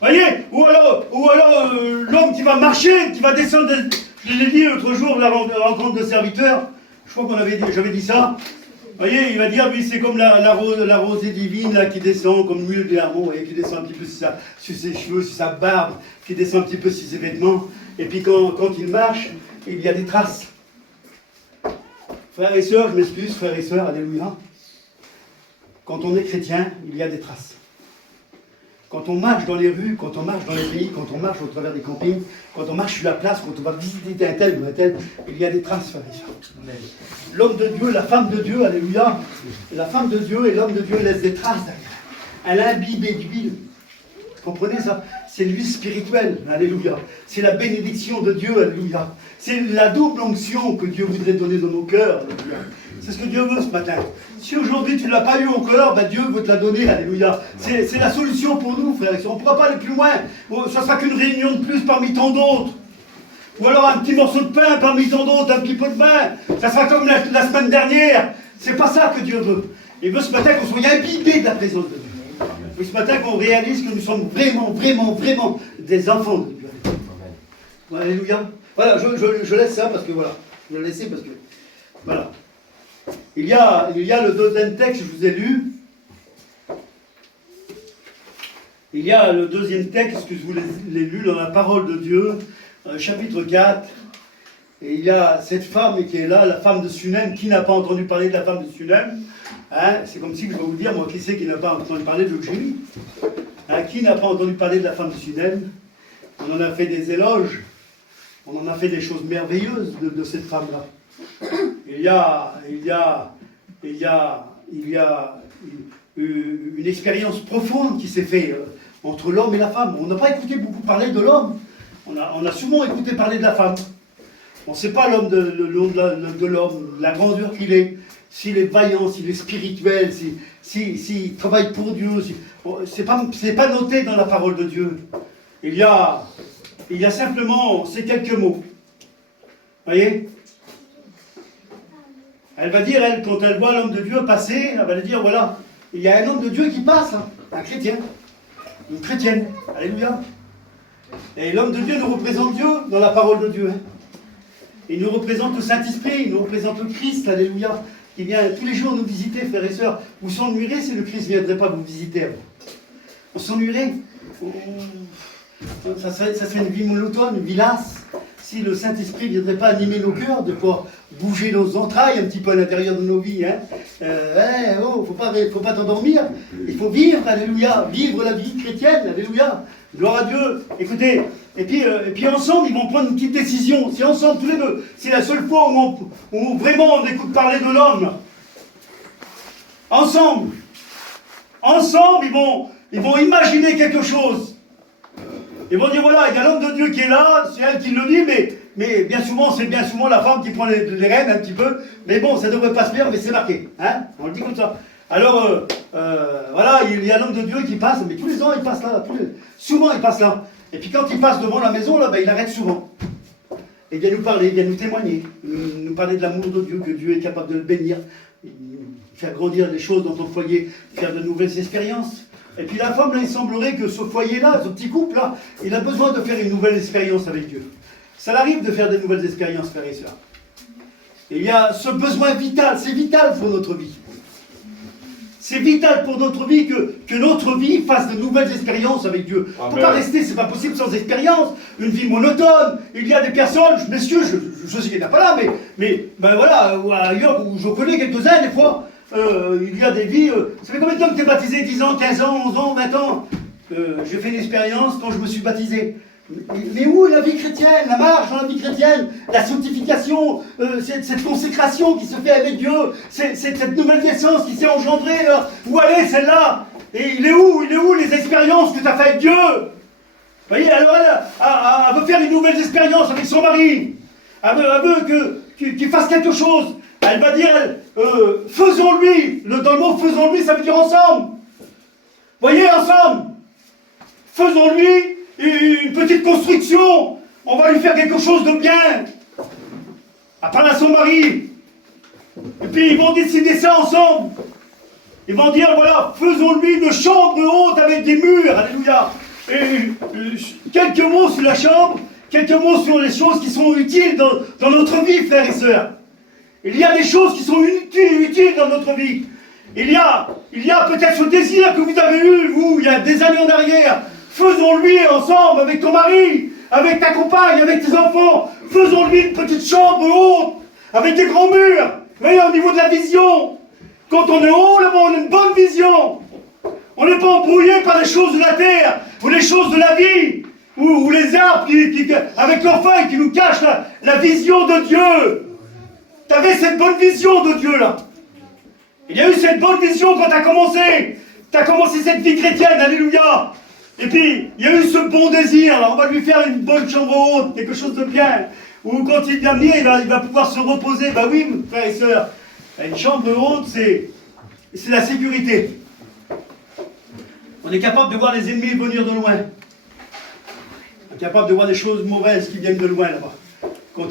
Voyez, ou alors l'homme qui va marcher, qui va descendre, je l'ai dit l'autre jour, la rencontre de serviteurs, je crois j'avais dit ça. Vous voyez, il va dire, lui, c'est comme la rosée divine là, qui descend comme l'huile des hameaux, qui descend un petit peu sur ses cheveux, sur sa barbe, qui descend un petit peu sur ses vêtements. Et puis quand il marche, il y a des traces. Frères et sœurs, je m'excuse, frères et sœurs, alléluia. Quand on est chrétien, il y a des traces. Quand on marche dans les rues, quand on marche dans les pays, quand on marche au travers des campings, quand on marche sur la place, quand on va visiter un tel ou un tel, il y a des traces, frères et sœurs. L'homme de Dieu, la femme de Dieu, alléluia, la femme de Dieu et l'homme de Dieu laissent des traces derrière. Elle a imbibé d'huile. Vous comprenez ça? C'est l'huile spirituelle, alléluia. C'est la bénédiction de Dieu, alléluia. C'est la double onction que Dieu voudrait donner dans nos cœurs, alléluia. C'est ce que Dieu veut ce matin. Si aujourd'hui tu ne l'as pas eu encore, ben Dieu veut te la donner, alléluia. C'est la solution pour nous, frères et sœurs. On ne pourra pas aller plus loin. Ça ne sera qu'une réunion de plus parmi tant d'autres. Ou alors un petit morceau de pain parmi tant d'autres, un petit peu de vin. Ça sera comme la semaine dernière. C'est pas ça que Dieu veut. Il veut ce matin qu'on soit imbibés de la présence de Dieu. Il veut ce matin qu'on réalise que nous sommes vraiment, vraiment, vraiment des enfants de Dieu. Alléluia. Voilà, je laisse ça parce que voilà. Je vais laisser parce que voilà. Il y a le deuxième texte, je vous ai lu. Il y a le deuxième texte que je vous l'ai lu dans la parole de Dieu, chapitre 4. Et il y a cette femme qui est là, la femme de Sunem. Qui n'a pas entendu parler de la femme de Sunem? C'est comme si je vais vous dire, moi, qui c'est qui n'a pas entendu parler de Eugénie? Qui n'a pas entendu parler de la femme de Sunem? On en a fait des éloges. On en a fait des choses merveilleuses de cette femme-là. Il y a une expérience profonde qui s'est faite entre l'homme et la femme. On n'a pas écouté beaucoup parler de l'homme. On a souvent écouté parler de la femme. On ne sait pas l'homme de l'homme, la grandeur qu'il est, s'il est vaillant, s'il est spirituel, s'il travaille pour Dieu. C'est pas noté dans la parole de Dieu. Il y a simplement ces quelques mots. Voyez? Elle va dire, quand elle voit l'homme de Dieu passer, elle va lui dire, voilà, il y a un homme de Dieu qui passe, hein, un chrétien, une chrétienne, alléluia. Et l'homme de Dieu nous représente Dieu dans la parole de Dieu. Hein. Il nous représente le Saint-Esprit, il nous représente le Christ, alléluia, qui vient tous les jours nous visiter, frères et sœurs. Vous s'ennuierez si le Christ ne viendrait pas vous visiter. On s'ennuierait. Ça serait une vie monotone, une vie lasse. Si le Saint-Esprit ne viendrait pas animer nos cœurs, de pouvoir bouger nos entrailles un petit peu à l'intérieur de nos vies. Faut pas t'endormir. Il faut vivre, alléluia. Vivre la vie chrétienne, alléluia. Gloire à Dieu. Écoutez, et puis ensemble, ils vont prendre une petite décision. C'est ensemble, tous les deux. C'est la seule fois où vraiment on écoute parler de l'homme. Ensemble, ils vont imaginer quelque chose. Ils vont dire, voilà, il y a l'homme de Dieu qui est là, c'est elle qui le dit, mais bien souvent, c'est bien souvent la femme qui prend les rênes un petit peu. Mais bon, ça ne devrait pas se faire, mais c'est marqué. Hein, on le dit comme ça. Alors, voilà, il y a l'homme de Dieu qui passe, mais tous les ans, il passe là. Souvent, il passe là. Et puis quand il passe devant la maison, là, ben, il arrête souvent. Et il vient nous parler, il vient nous témoigner, nous parler de l'amour de Dieu, que Dieu est capable de le bénir, faire grandir les choses dans ton foyer, faire de nouvelles expériences. Et puis la femme, là, il semblerait que ce foyer-là, ce petit couple-là, il a besoin de faire une nouvelle expérience avec Dieu. Ça arrive de faire de nouvelles expériences, frères et sœurs. Et il y a ce besoin vital, c'est vital pour notre vie. C'est vital pour notre vie que notre vie fasse de nouvelles expériences avec Dieu. On ne peut pas rester, c'est pas possible sans expérience. Une vie monotone. Il y a des personnes, messieurs, je sais qu'il n'y en a pas là, mais ben voilà, ou ailleurs où je connais quelques-uns des fois, il y a des vies. Ça fait combien de temps que tu es baptisé? 10 ans, 15 ans, 11 ans, 20 ans? J'ai fait une expérience quand je me suis baptisé. Mais où est la vie chrétienne, la marche dans la vie chrétienne, la sanctification, cette consécration qui se fait avec Dieu, cette nouvelle naissance qui s'est engendrée là? Où elle est celle-là? Et il est où les expériences que tu as faites avec Dieu? Vous voyez, alors elle veut faire une nouvelle expérience avec son mari. Elle veut qu'il fasse quelque chose. Elle va dire, faisons-lui. Dans le mot faisons-lui, ça veut dire ensemble. Voyez, ensemble. Faisons-lui une petite construction. On va lui faire quelque chose de bien. Elle parle à son mari. Et puis ils vont décider ça ensemble. Ils vont dire, voilà, faisons-lui une chambre haute avec des murs. Alléluia. Et quelques mots sur la chambre, quelques mots sur les choses qui sont utiles dans notre vie, frères et sœurs. Il y a des choses qui sont utiles dans notre vie. Il y a peut-être ce désir que vous avez eu, vous, il y a des années en arrière. Faisons-lui ensemble, avec ton mari, avec ta compagne, avec tes enfants. Faisons-lui une petite chambre haute, avec des grands murs. Vous voyez, au niveau de la vision. Quand on est haut, là-bas, on a une bonne vision. On n'est pas embrouillé par les choses de la terre, ou les choses de la vie, ou les arbres avec leurs feuilles qui nous cachent la vision de Dieu. Tu avais cette bonne vision de Dieu, là. Il y a eu cette bonne vision quand tu as commencé. Tu as commencé cette vie chrétienne, alléluia. Et puis, il y a eu ce bon désir, là. On va lui faire une bonne chambre haute, quelque chose de bien. Ou quand il vient venir, il va pouvoir se reposer. Bah oui, frères et sœurs, une chambre haute, c'est la sécurité. On est capable de voir les ennemis venir de loin. On est capable de voir des choses mauvaises qui viennent de loin, là-bas. Quand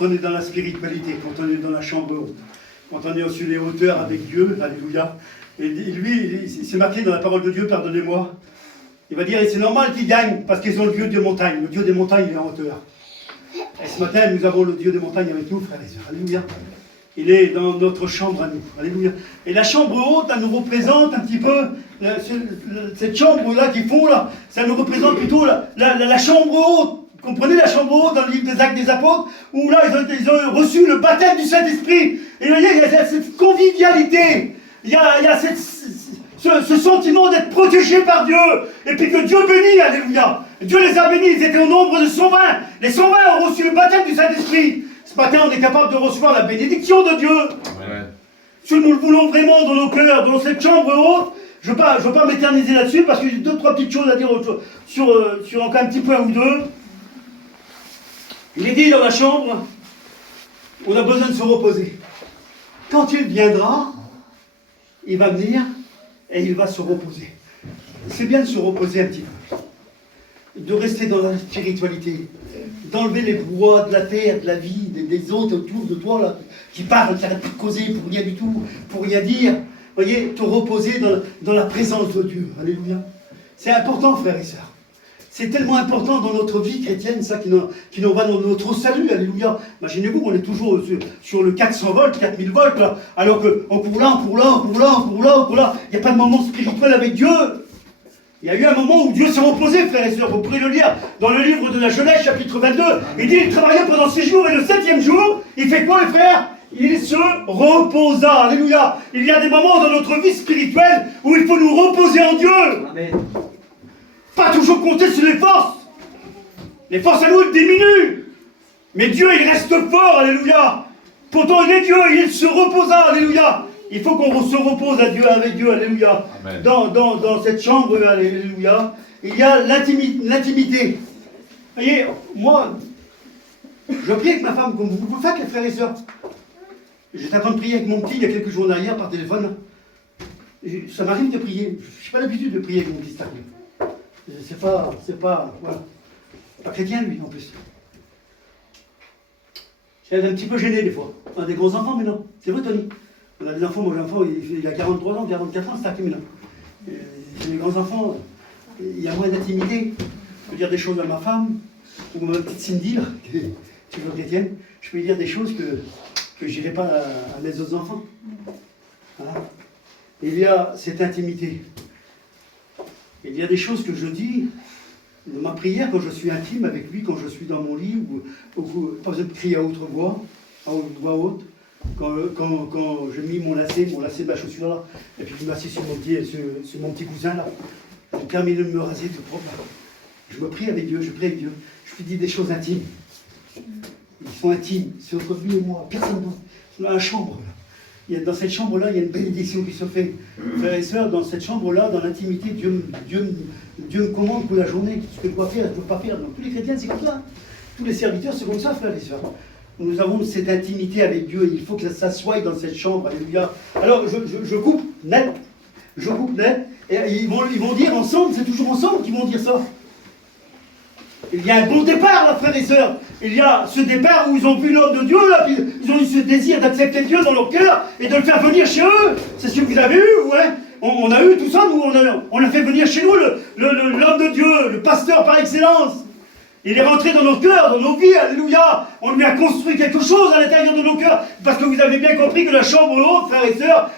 on est dans la spiritualité, quand on est dans la chambre haute, quand on est sur les hauteurs avec Dieu, alléluia. Et lui, c'est marqué dans la parole de Dieu, pardonnez-moi. Il va dire, et c'est normal qu'ils gagnent, parce qu'ils ont le Dieu des montagnes. Le Dieu des montagnes, il est en hauteur. Et ce matin, nous avons le Dieu des montagnes avec nous, frères et sœurs. Alléluia. Il est dans notre chambre à nous. Alléluia. Et la chambre haute, elle nous représente un petit peu, cette chambre-là qu'ils font, là, ça nous représente plutôt la chambre haute. Vous comprenez la chambre haute dans le livre des Actes des Apôtres, où là, ils ont reçu le baptême du Saint-Esprit. Et vous voyez, il y a cette convivialité. Il y a ce sentiment d'être protégé par Dieu. Et puis que Dieu bénit, alléluia. Dieu les a bénis, ils étaient au nombre de 120. Les 120 ont reçu le baptême du Saint-Esprit. Ce matin, on est capable de recevoir la bénédiction de Dieu. Amen. Si nous le voulons vraiment dans nos cœurs, dans cette chambre haute, je ne veux pas m'éterniser là-dessus, parce que j'ai 2-3 petites choses à dire sur encore un petit point ou deux. Il est dit dans la chambre, on a besoin de se reposer. Quand il viendra, il va venir et il va se reposer. C'est bien de se reposer un petit peu. De rester dans la spiritualité. D'enlever les brouhahas de la terre, de la vie, des autres autour de toi, là, qui parlent, qui n'arrêtent plus de causer pour rien du tout, pour rien dire. Vous voyez, te reposer dans la présence de Dieu. Alléluia. C'est important, frères et sœurs. C'est tellement important dans notre vie chrétienne, ça, qui nous va dans notre salut, alléluia. Imaginez-vous, on est toujours sur le 400 volts, 4000 volts, là, alors qu'on court là, on court là, on court là, on court là, on court là. Il n'y a pas de moment spirituel avec Dieu. Il y a eu un moment où Dieu s'est reposé, frères et sœurs. Vous pourrez le lire dans le livre de la Genèse, chapitre 22. Il dit, il travaillait pendant 6 jours, et le 7e jour, il fait quoi, les frères? Il se reposa, alléluia. Il y a des moments dans notre vie spirituelle où il faut nous reposer en Dieu. Amen. Pas toujours compter sur les forces. Les forces à nous elles diminuent. Mais Dieu, il reste fort, alléluia. Pourtant, il est Dieu, il se reposa, alléluia. Il faut qu'on se repose avec Dieu, alléluia. Dans cette chambre, alléluia, il y a l'intimité. Vous voyez, moi, je prie avec ma femme, comme vous faites, les frères et sœurs. J'étais en train de prier avec mon petit il y a quelques jours en arrière par téléphone. Ça m'arrive de prier. Je n'ai pas l'habitude de prier avec mon petit stade. Voilà. Pas chrétien, lui, en plus. Je suis un petit peu gêné, des fois. On a des gros enfants, mais non. C'est vrai, Tony. On a des enfants, moi, j'ai un enfant, il a 43 ans, 44 ans, c'est ça qui est là. les grands-enfants, il y a moins d'intimité. Je peux dire des choses à ma femme, ou à ma petite Cindy, là, qui est toujours chrétienne. Je peux lui dire des choses que je n'irai pas à mes autres enfants. Voilà. Il y a cette intimité. Il y a des choses que je dis dans ma prière quand je suis intime avec lui, quand je suis dans mon lit, ou pas besoin de crier à haute voix, haute. Quand je mis mon lacet de ma chaussure là, et puis je m'assieds sur mon petit cousin là, je termine de me raser tout propre. Je me prie avec Dieu, je lui dis des choses intimes. Ils sont intimes, c'est entre lui et moi, personne d'autre. Dans la chambre, là. Dans cette chambre-là, il y a une bénédiction qui se fait. Frères et sœurs, dans cette chambre-là, dans l'intimité, Dieu me commande pour la journée, ce que je dois faire, ce que je ne dois pas faire. Donc tous les chrétiens, c'est comme ça. Tous les serviteurs, c'est comme ça, frères et sœurs. Nous avons cette intimité avec Dieu, il faut que ça soit dans cette chambre, alléluia. Alors, je coupe net, et ils vont dire ensemble, c'est toujours ensemble qu'ils vont dire ça. Il y a un bon départ, là, frères et sœurs. Il y a ce départ où ils ont vu l'homme de Dieu, là, puis ils ont eu ce désir d'accepter Dieu dans leur cœur et de le faire venir chez eux. C'est ce que vous avez eu, ouais. On a eu tout ça, nous, on a fait venir chez nous l'homme de Dieu, le pasteur par excellence. Il est rentré dans nos cœurs, dans nos vies, alléluia. On lui a construit quelque chose à l'intérieur de nos cœurs, parce que vous avez bien compris que la chambre haute, frères et sœurs,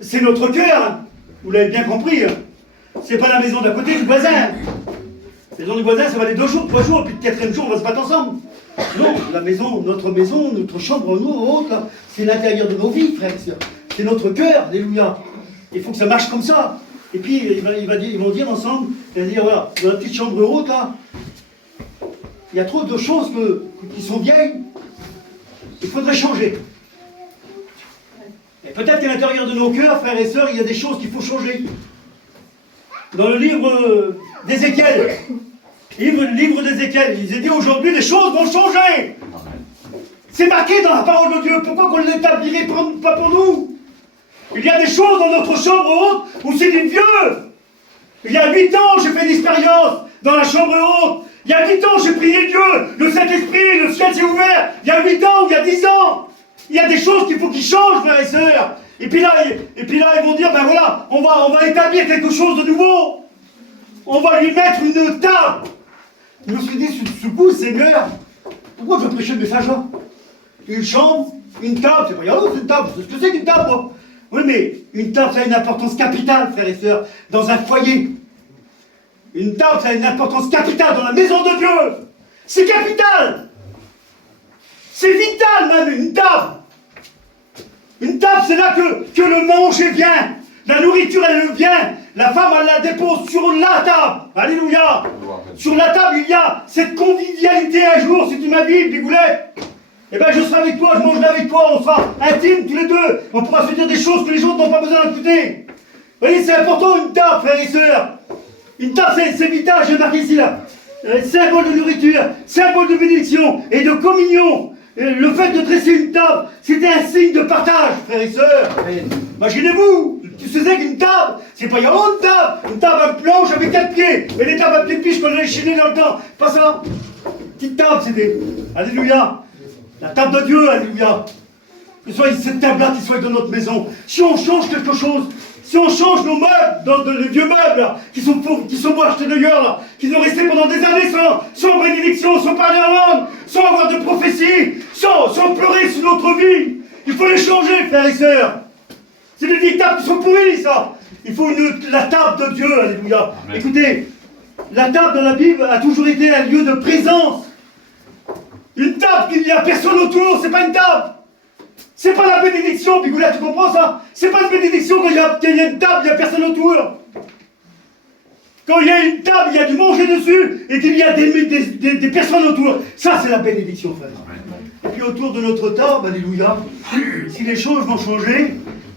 c'est notre cœur. Hein. Vous l'avez bien compris. Hein. C'est pas la maison d'à côté du voisin. La maison du voisin, ça va aller 2 jours, 3 jours, puis le 4e jour, on va se battre ensemble. Non, notre chambre, nous, haute, c'est l'intérieur de nos vies, frères et sœurs. C'est notre cœur, alléluia. Il faut que ça marche comme ça. Et puis, ils vont dire ensemble, ils vont dire, voilà, dans la petite chambre haute, là, il y a trop de choses qui sont vieilles, il faudrait changer. Et peut-être qu'à l'intérieur de nos cœurs, frères et sœurs, il y a des choses qu'il faut changer. Dans le livre d'Ézéchiel, livre d'Ézéchiel, il est dit aujourd'hui les choses vont changer. C'est marqué dans la parole de Dieu, pourquoi qu'on ne l'établirait pas pour nous? Il y a des choses dans notre chambre haute où c'est du vieux. Il y a 8 ans, j'ai fait l'expérience dans la chambre haute. Il y a 8 ans, j'ai prié Dieu, le Saint-Esprit, le ciel s'est ouvert. Il y a 8 ans, il y a 10 ans. Il y a des choses qu'il faut qu'ils changent, frères et sœurs. Et puis là, ils vont dire, ben voilà, on va établir quelque chose de nouveau. On va lui mettre une table. Je me suis dit, ce coup, Seigneur, pourquoi je prêchais le message là? Une chambre, une table, c'est pas grave, c'est une table, c'est ce que c'est qu'une table, moi. Oui, mais une table, ça a une importance capitale, frères et sœurs, dans un foyer. Une table, ça a une importance capitale dans la maison de Dieu. C'est capital. C'est vital même, une table. Une table, c'est là que le manger vient. La nourriture, elle vient. La femme, elle la dépose sur la table. Alléluia. Sur la table, il y a cette convivialité un jour. Si tu m'habilles, Bigoulette, eh bien, je serai avec toi, je mangerai avec toi. On sera intimes tous les deux. On pourra se dire des choses que les autres n'ont pas besoin d'écouter. Vous voyez, c'est important, une table, frères et sœurs. Une table, c'est vital, j'ai marqué ici là. Symbole de nourriture, symbole de bénédiction et de communion. Le fait de dresser une table, c'était un signe de partage, frères et sœurs. Imaginez-vous, tu sais qu'une table, c'est pas une table à planche avec 4 pieds. Et les tables à pieds de piche qu'on a échillées dans le temps. Pas ça. Petite table, c'était. Alléluia. La table de Dieu, alléluia. Que ce soit cette table-là qui soit dans notre maison. Si on change quelque chose, si on change nos meubles, les vieux meubles là, qui sont beaux achetés d'ailleurs, là, qui ont resté pendant des années sans bénédiction, sans parler en langue, sans avoir de prophétie, sans pleurer sur notre vie, il faut les changer, frères et sœurs. C'est des vieilles tables qui sont pourries, ça. Il faut la table de Dieu, alléluia. Amen. Écoutez, la table dans la Bible a toujours été un lieu de présence. Une table qu'il n'y a personne autour, c'est pas une table. C'est pas la bénédiction, Bigoula, tu comprends ça? C'est pas une bénédiction quand il y a une table, il n'y a personne autour. Quand il y a une table, il y a du manger dessus et qu'il y a des personnes autour. Ça, c'est la bénédiction, frère. Et puis autour de notre table, alléluia, si les choses vont changer,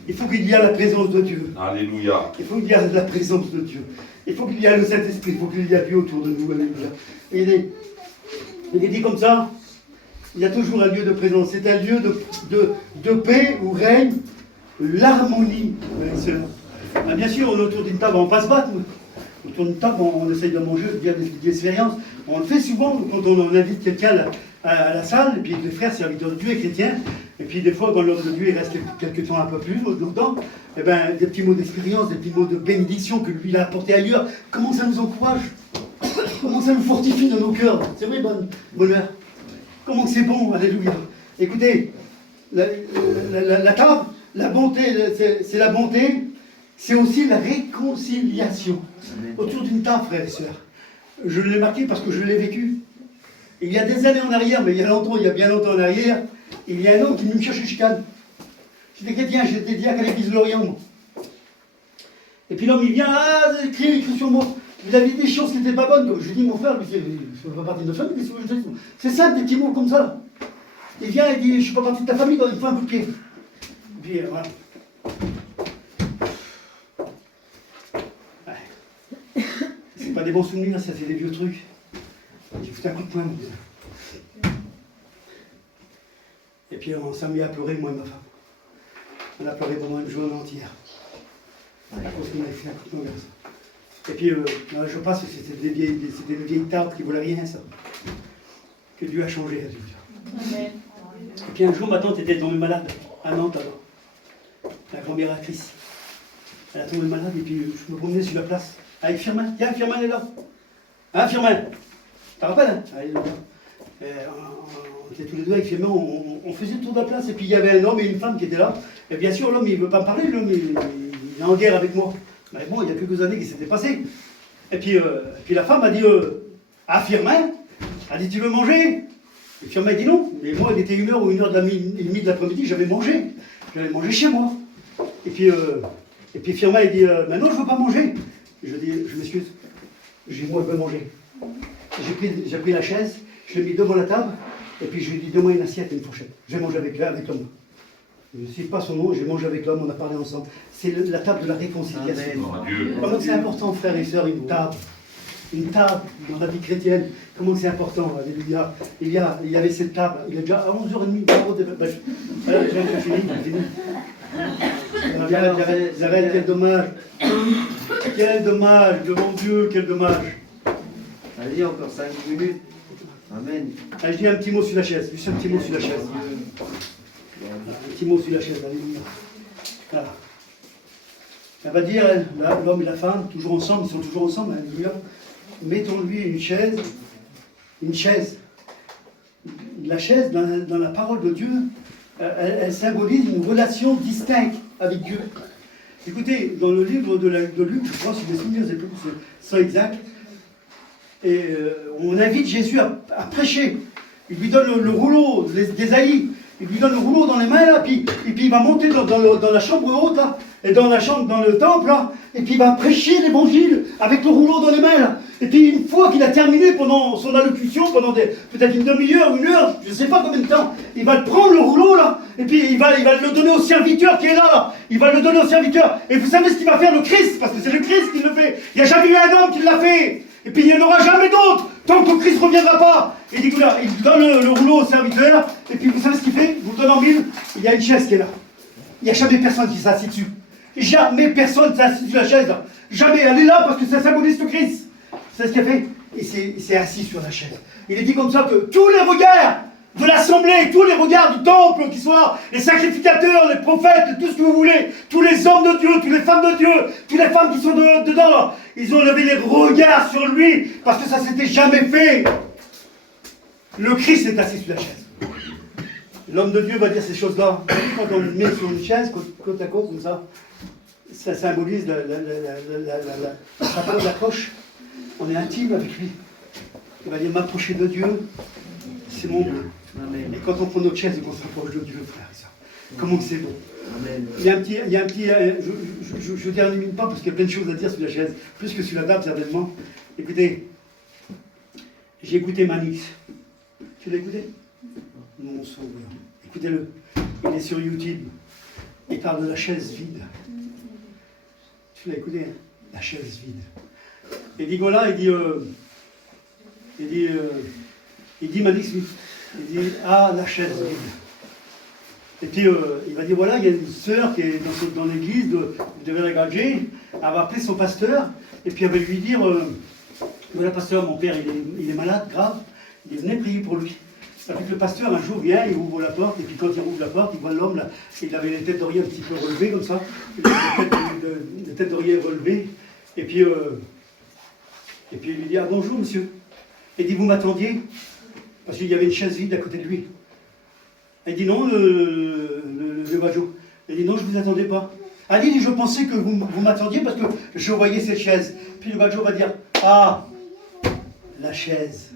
il faut qu'il y ait la présence de Dieu. Alléluia. Il faut qu'il y ait la présence de Dieu. Il faut qu'il y ait le Saint-Esprit, il faut qu'il y ait Dieu autour de nous, alléluia. Et il est dit comme ça. Il y a toujours un lieu de présence. C'est un lieu de paix où règne l'harmonie. Bien sûr, on est autour d'une table, on ne va pas se battre. Autour d'une table, on essaye de manger, de dire des expériences. On le fait souvent quand on invite quelqu'un à la salle, et puis les frères serviteurs de Dieu et chrétiens, et puis des fois, quand l'homme de Dieu il reste quelques temps un peu plus longtemps, eh ben, des petits mots d'expérience, des petits mots de bénédiction que lui il a apportés ailleurs, comment ça nous encourage? Comment ça nous fortifie dans nos cœurs? C'est vrai, bonheur. Comment c'est bon, alléluia. Écoutez, la table, la bonté, c'est la bonté, c'est aussi la réconciliation. Autour d'une table, frères et sœurs. Je l'ai marqué parce que je l'ai vécu. Il y a des années en arrière, mais il y a bien longtemps en arrière, il y a un homme qui est venu me chercher chicane. J'étais chrétien, j'étais diacre à l'église de Lorient. Et puis l'homme, il vient, il crie sur moi. Vous avez des choses qui n'étaient pas bonnes. Donc je lui dis, mon frère, je ne fais pas partie de notre famille, c'est simple, des petits mots comme ça. Il vient et dit, je ne suis pas partie de ta famille, donc il faut un coup de pied. Et puis voilà. Ouais. C'est pas des bons souvenirs, ça c'est des vieux trucs. J'ai foutu un coup de poing, mon Dieu. Et puis on s'est mis à pleurer, moi et ma femme. On a pleuré pendant une journée entière. À cause qu'on avait fait un coup de poing. Et puis, je pense que c'était une vieille table qui ne voulait rien, ça. Que Dieu a changé. Amen. Et puis un jour, ma tante était tombée malade, à Nantes, alors. La grand-mère actrice. Elle a tombé malade, et puis je me promenais sur la place. Avec Firmin. Tiens, Firmin est là. Hein, Firmin? Tu te rappelles, hein? Allez, on était tous les deux avec Firmin, on faisait le tour de la place, et puis il y avait un homme et une femme qui étaient là. Et bien sûr, l'homme, il ne veut pas me parler, l'homme, il est en guerre avec moi. Mais bon, il y a quelques années qui s'était passé. Et puis la femme a dit à Firmin, elle dit, tu veux manger? Et Firmin dit non. Mais moi, il était 1h ou 1h30 de l'après-midi, j'avais mangé. J'allais manger chez moi. Et puis Firmin, il dit, mais non, je ne veux pas manger. Et je dis, je m'excuse, moi, je veux manger. J'ai pris la chaise, je l'ai mis devant la table, et puis je lui ai dit, donne-moi une assiette et une fourchette. J'ai mangé avec l'homme. Je ne sais pas son nom, j'ai mangé avec l'homme, on a parlé ensemble. C'est la table de la réconciliation. Comment c'est important, frères et sœurs, une table. Une table dans la vie chrétienne. Comment c'est important, alléluia. Il y avait cette table, il est déjà à 11h30. J'ai fini. Isabelle, quel dommage. Quel dommage, devant Dieu, quel dommage. Allez, encore 5 minutes. Amen. Allez, je dis un petit mot sur la chaise, juste un petit mot sur la chaise. Un petit mot sur la chaise, alléluia. Voilà. Elle va dire, l'homme et la femme, toujours ensemble, ils sont toujours ensemble, alléluia. Mettons-lui une chaise. La chaise, dans la parole de Dieu, elle symbolise une relation distincte avec Dieu. Écoutez, dans le livre de Luc, je crois, si mes souvenirs sont exacts, et on invite Jésus à prêcher. Il lui donne le rouleau d'Ésaïe. Il lui donne le rouleau dans les mains, là, et puis il va monter dans la chambre haute, là, et dans le temple, là, et puis il va prêcher l'évangile avec le rouleau dans les mains, là. Et puis une fois qu'il a terminé pendant son allocution, pendant peut-être une demi-heure, 1 heure, je ne sais pas combien de temps, il va prendre le rouleau, là, et puis il va le donner au serviteur qui est là. Il va le donner au serviteur. Et vous savez ce qu'il va faire le Christ, parce que c'est le Christ qui le fait. Il n'y a jamais eu un homme qui l'a fait. Et puis il n'y en aura jamais d'autre, tant que Christ ne reviendra pas. Et il donne le rouleau au serviteur, et puis vous savez ce qu'il fait? Vous le donne en mille, il y a une chaise qui est là. Il n'y a jamais personne qui s'assit dessus. Jamais personne ne s'assit sur la chaise. Là. Jamais, elle est là parce que ça symbolise le Christ. Vous savez ce qu'il a fait? Il s'est assis sur la chaise. Il est dit comme ça que tous les regards de l'assemblée, tous les regards du temple, qui soient les sacrificateurs, les prophètes, tout ce que vous voulez, tous les hommes de Dieu, toutes les femmes de Dieu, toutes les femmes qui sont dedans, là, ils ont levé les regards sur lui, parce que ça s'était jamais fait. Le Christ est assis sur la chaise. L'homme de Dieu va dire ces choses-là. Quand on le met sur une chaise, côte à côte, comme ça symbolise la rapport de la coche. On est intime avec lui. Il va dire, m'approcher de Dieu, c'est mon but. Et quand on prend notre chaise et qu'on s'approche de Dieu, frère et sœur, comment c'est bon. Amen. Il y a un petit, je ne termine pas parce qu'il y a plein de choses à dire sur la chaise, plus que sur la table certainement. Écoutez, j'ai écouté Manix. Tu l'as écouté? Mon sauveur. Écoutez-le. Il est sur YouTube. Il parle de la chaise vide. Tu l'as écouté, hein? La chaise vide. Et Digola, il dit Manix, il dit, ah, la chaise vide. Et puis, il va dire, voilà, il y a une sœur qui est dans l'église de Vergagé, elle va appeler son pasteur, et puis elle va lui dire, voilà, pasteur, mon père, il est malade, grave, il venait prier pour lui. Ça fait que le pasteur, un jour, vient, il ouvre la porte, et puis quand il ouvre la porte, il voit l'homme, là, il avait les têtes d'oreiller un petit peu relevées, comme ça, les têtes d'oreiller relevées, et puis il lui dit, ah bonjour monsieur. Il dit, vous m'attendiez? Parce qu'il y avait une chaise vide à côté de lui. Il dit, non, le Bajo. Il dit, non, je ne vous attendais pas. Ah, il dit, je pensais que vous m'attendiez parce que je voyais cette chaise. Puis le Bajo va dire, ah, la chaise.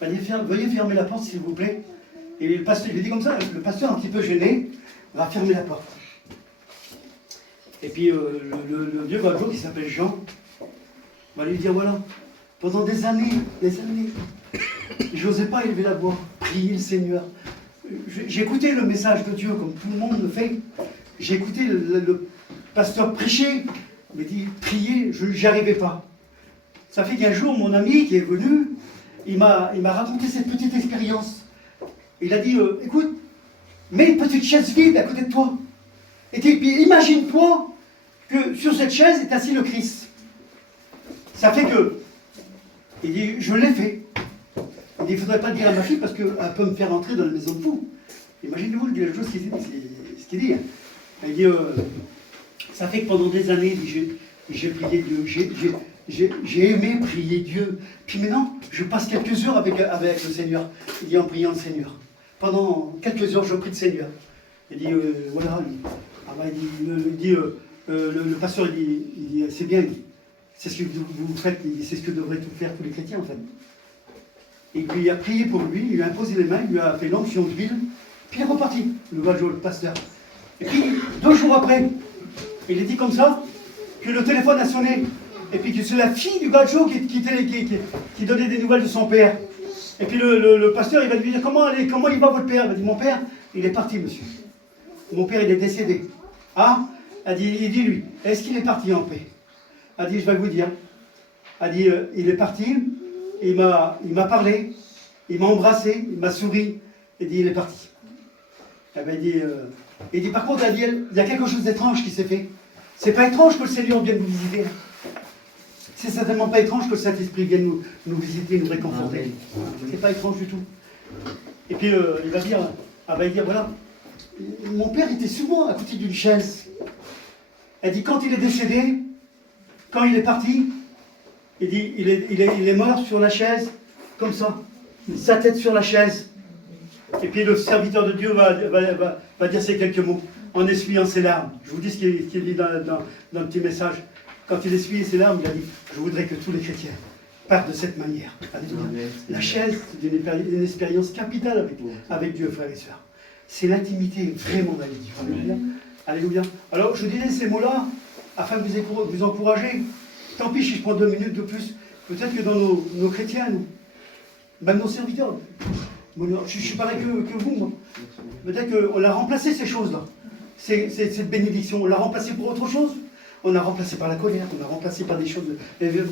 Il va dire, veuillez fermer la porte, s'il vous plaît. Et le pasteur, il lui dit comme ça, le pasteur, un petit peu gêné, va fermer la porte. Et puis le vieux Bajo, qui s'appelle Jean, va lui dire, voilà, pendant des années, je n'osais pas élever la voix, prier le Seigneur. J'ai écouté le message de Dieu, comme tout le monde le fait. J'ai écouté le pasteur prêcher, mais dit, prier, je n'y arrivais pas. Ça fait qu'un jour, mon ami qui est venu, il m'a raconté cette petite expérience. Il a dit, écoute, mets une petite chaise vide à côté de toi. Et puis imagine-toi que sur cette chaise est assis le Christ. Ça fait que, il dit, je l'ai fait. Il dit, il ne faudrait pas le dire à ma fille parce qu'elle peut me faire entrer dans la maison de fou. Imaginez-vous la chose ce qu'il dit. Il dit, ça fait que pendant des années, j'ai prié Dieu, j'ai aimé prier Dieu. Puis maintenant, je passe quelques heures avec le Seigneur. Il dit, en priant le Seigneur. Pendant quelques heures, je prie le Seigneur. Il dit, voilà, le pasteur, il dit c'est bien, c'est ce que vous faites, c'est ce que devraient tout faire tous les chrétiens en fait. Et puis il a prié pour lui, il lui a imposé les mains, il lui a fait l'onction d'huile, puis il est reparti, le Bajo, le pasteur. Et puis 2 jours après, il est dit comme ça, que le téléphone a sonné, et puis que c'est la fille du Bajo qui donnait des nouvelles de son père. Et puis le pasteur, il va lui dire, comment il va votre père? Il va dire, mon père, il est parti monsieur. Mon père, il est décédé. Ah, il dit lui, est-ce qu'il est parti en paix? Il dit, je vais vous dire. Il dit, il est parti, il m'a parlé, il m'a embrassé, il m'a souri, il dit, il est parti. Il dit, par contre, il y a quelque chose d'étrange qui s'est fait. C'est pas étrange que le Seigneur vienne nous visiter. C'est certainement pas étrange que le Saint-Esprit vienne nous visiter, nous réconforter. C'est pas étrange du tout. Et puis, il va dire, voilà, mon père était souvent à côté d'une chaise. Elle dit, quand il est décédé, quand il est parti, il dit, il est mort sur la chaise, comme ça, sa tête sur la chaise. Et puis le serviteur de Dieu va dire ces quelques mots, en essuyant ses larmes. Je vous dis ce qu'il dit dans le petit message. Quand il essuyait ses larmes, il a dit, je voudrais que tous les chrétiens partent de cette manière. Alléluia. La chaise, c'est une expérience capitale avec Dieu, frères et sœurs. C'est l'intimité vraiment avec Dieu. Alléluia. Alléluia. Alors, je dirais ces mots-là afin de vous encourager. Tant pis si je prends 2 minutes de plus. Peut-être que dans nos chrétiens, même nos serviteurs, je suis pareil que vous, moi. Peut-être qu'on a remplacé ces choses-là. Cette bénédiction, on l'a remplacée pour autre chose. On a remplacé par la colère, on a remplacé par des choses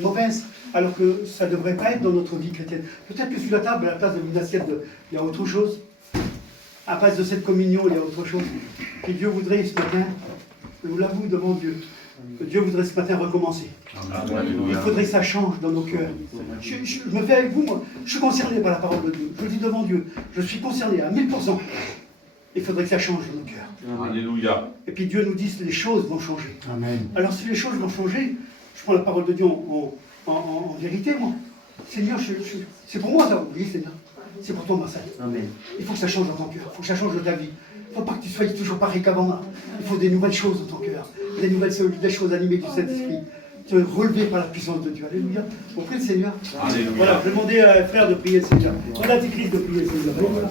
mauvaises, alors que ça ne devrait pas être dans notre vie chrétienne. Peut-être que sur la table, à la place d'une assiette, il y a autre chose. À la place de cette communion, il y a autre chose. Et Dieu voudrait ce matin, je vous l'avoue devant Dieu, que Dieu voudrait ce matin recommencer. Il faudrait que ça change dans nos cœurs. Je me fais avec vous, moi. Je suis concerné par la parole de Dieu. Je le dis devant Dieu. Je suis concerné à 1000%. Il faudrait que ça change dans nos cœurs. Alléluia. Et puis Dieu nous dit que les choses vont changer. Amen. Alors si les choses vont changer, je prends la parole de Dieu en vérité, moi. Seigneur, c'est pour moi ça, oui Seigneur. C'est pour toi, Marcel. Amen. Il faut que ça change dans ton cœur. Il faut que ça change dans ta vie. Il ne faut pas que tu sois toujours pareil qu'avant. Il faut des nouvelles choses dans ton cœur. Des choses animées du Saint-Esprit. Tu es relevé par la puissance de Dieu. Alléluia. On prie le Seigneur. Alléluia. Voilà, je vais demander à frère de prier le Seigneur. On a dit Christ de prier le Seigneur. Alléluia.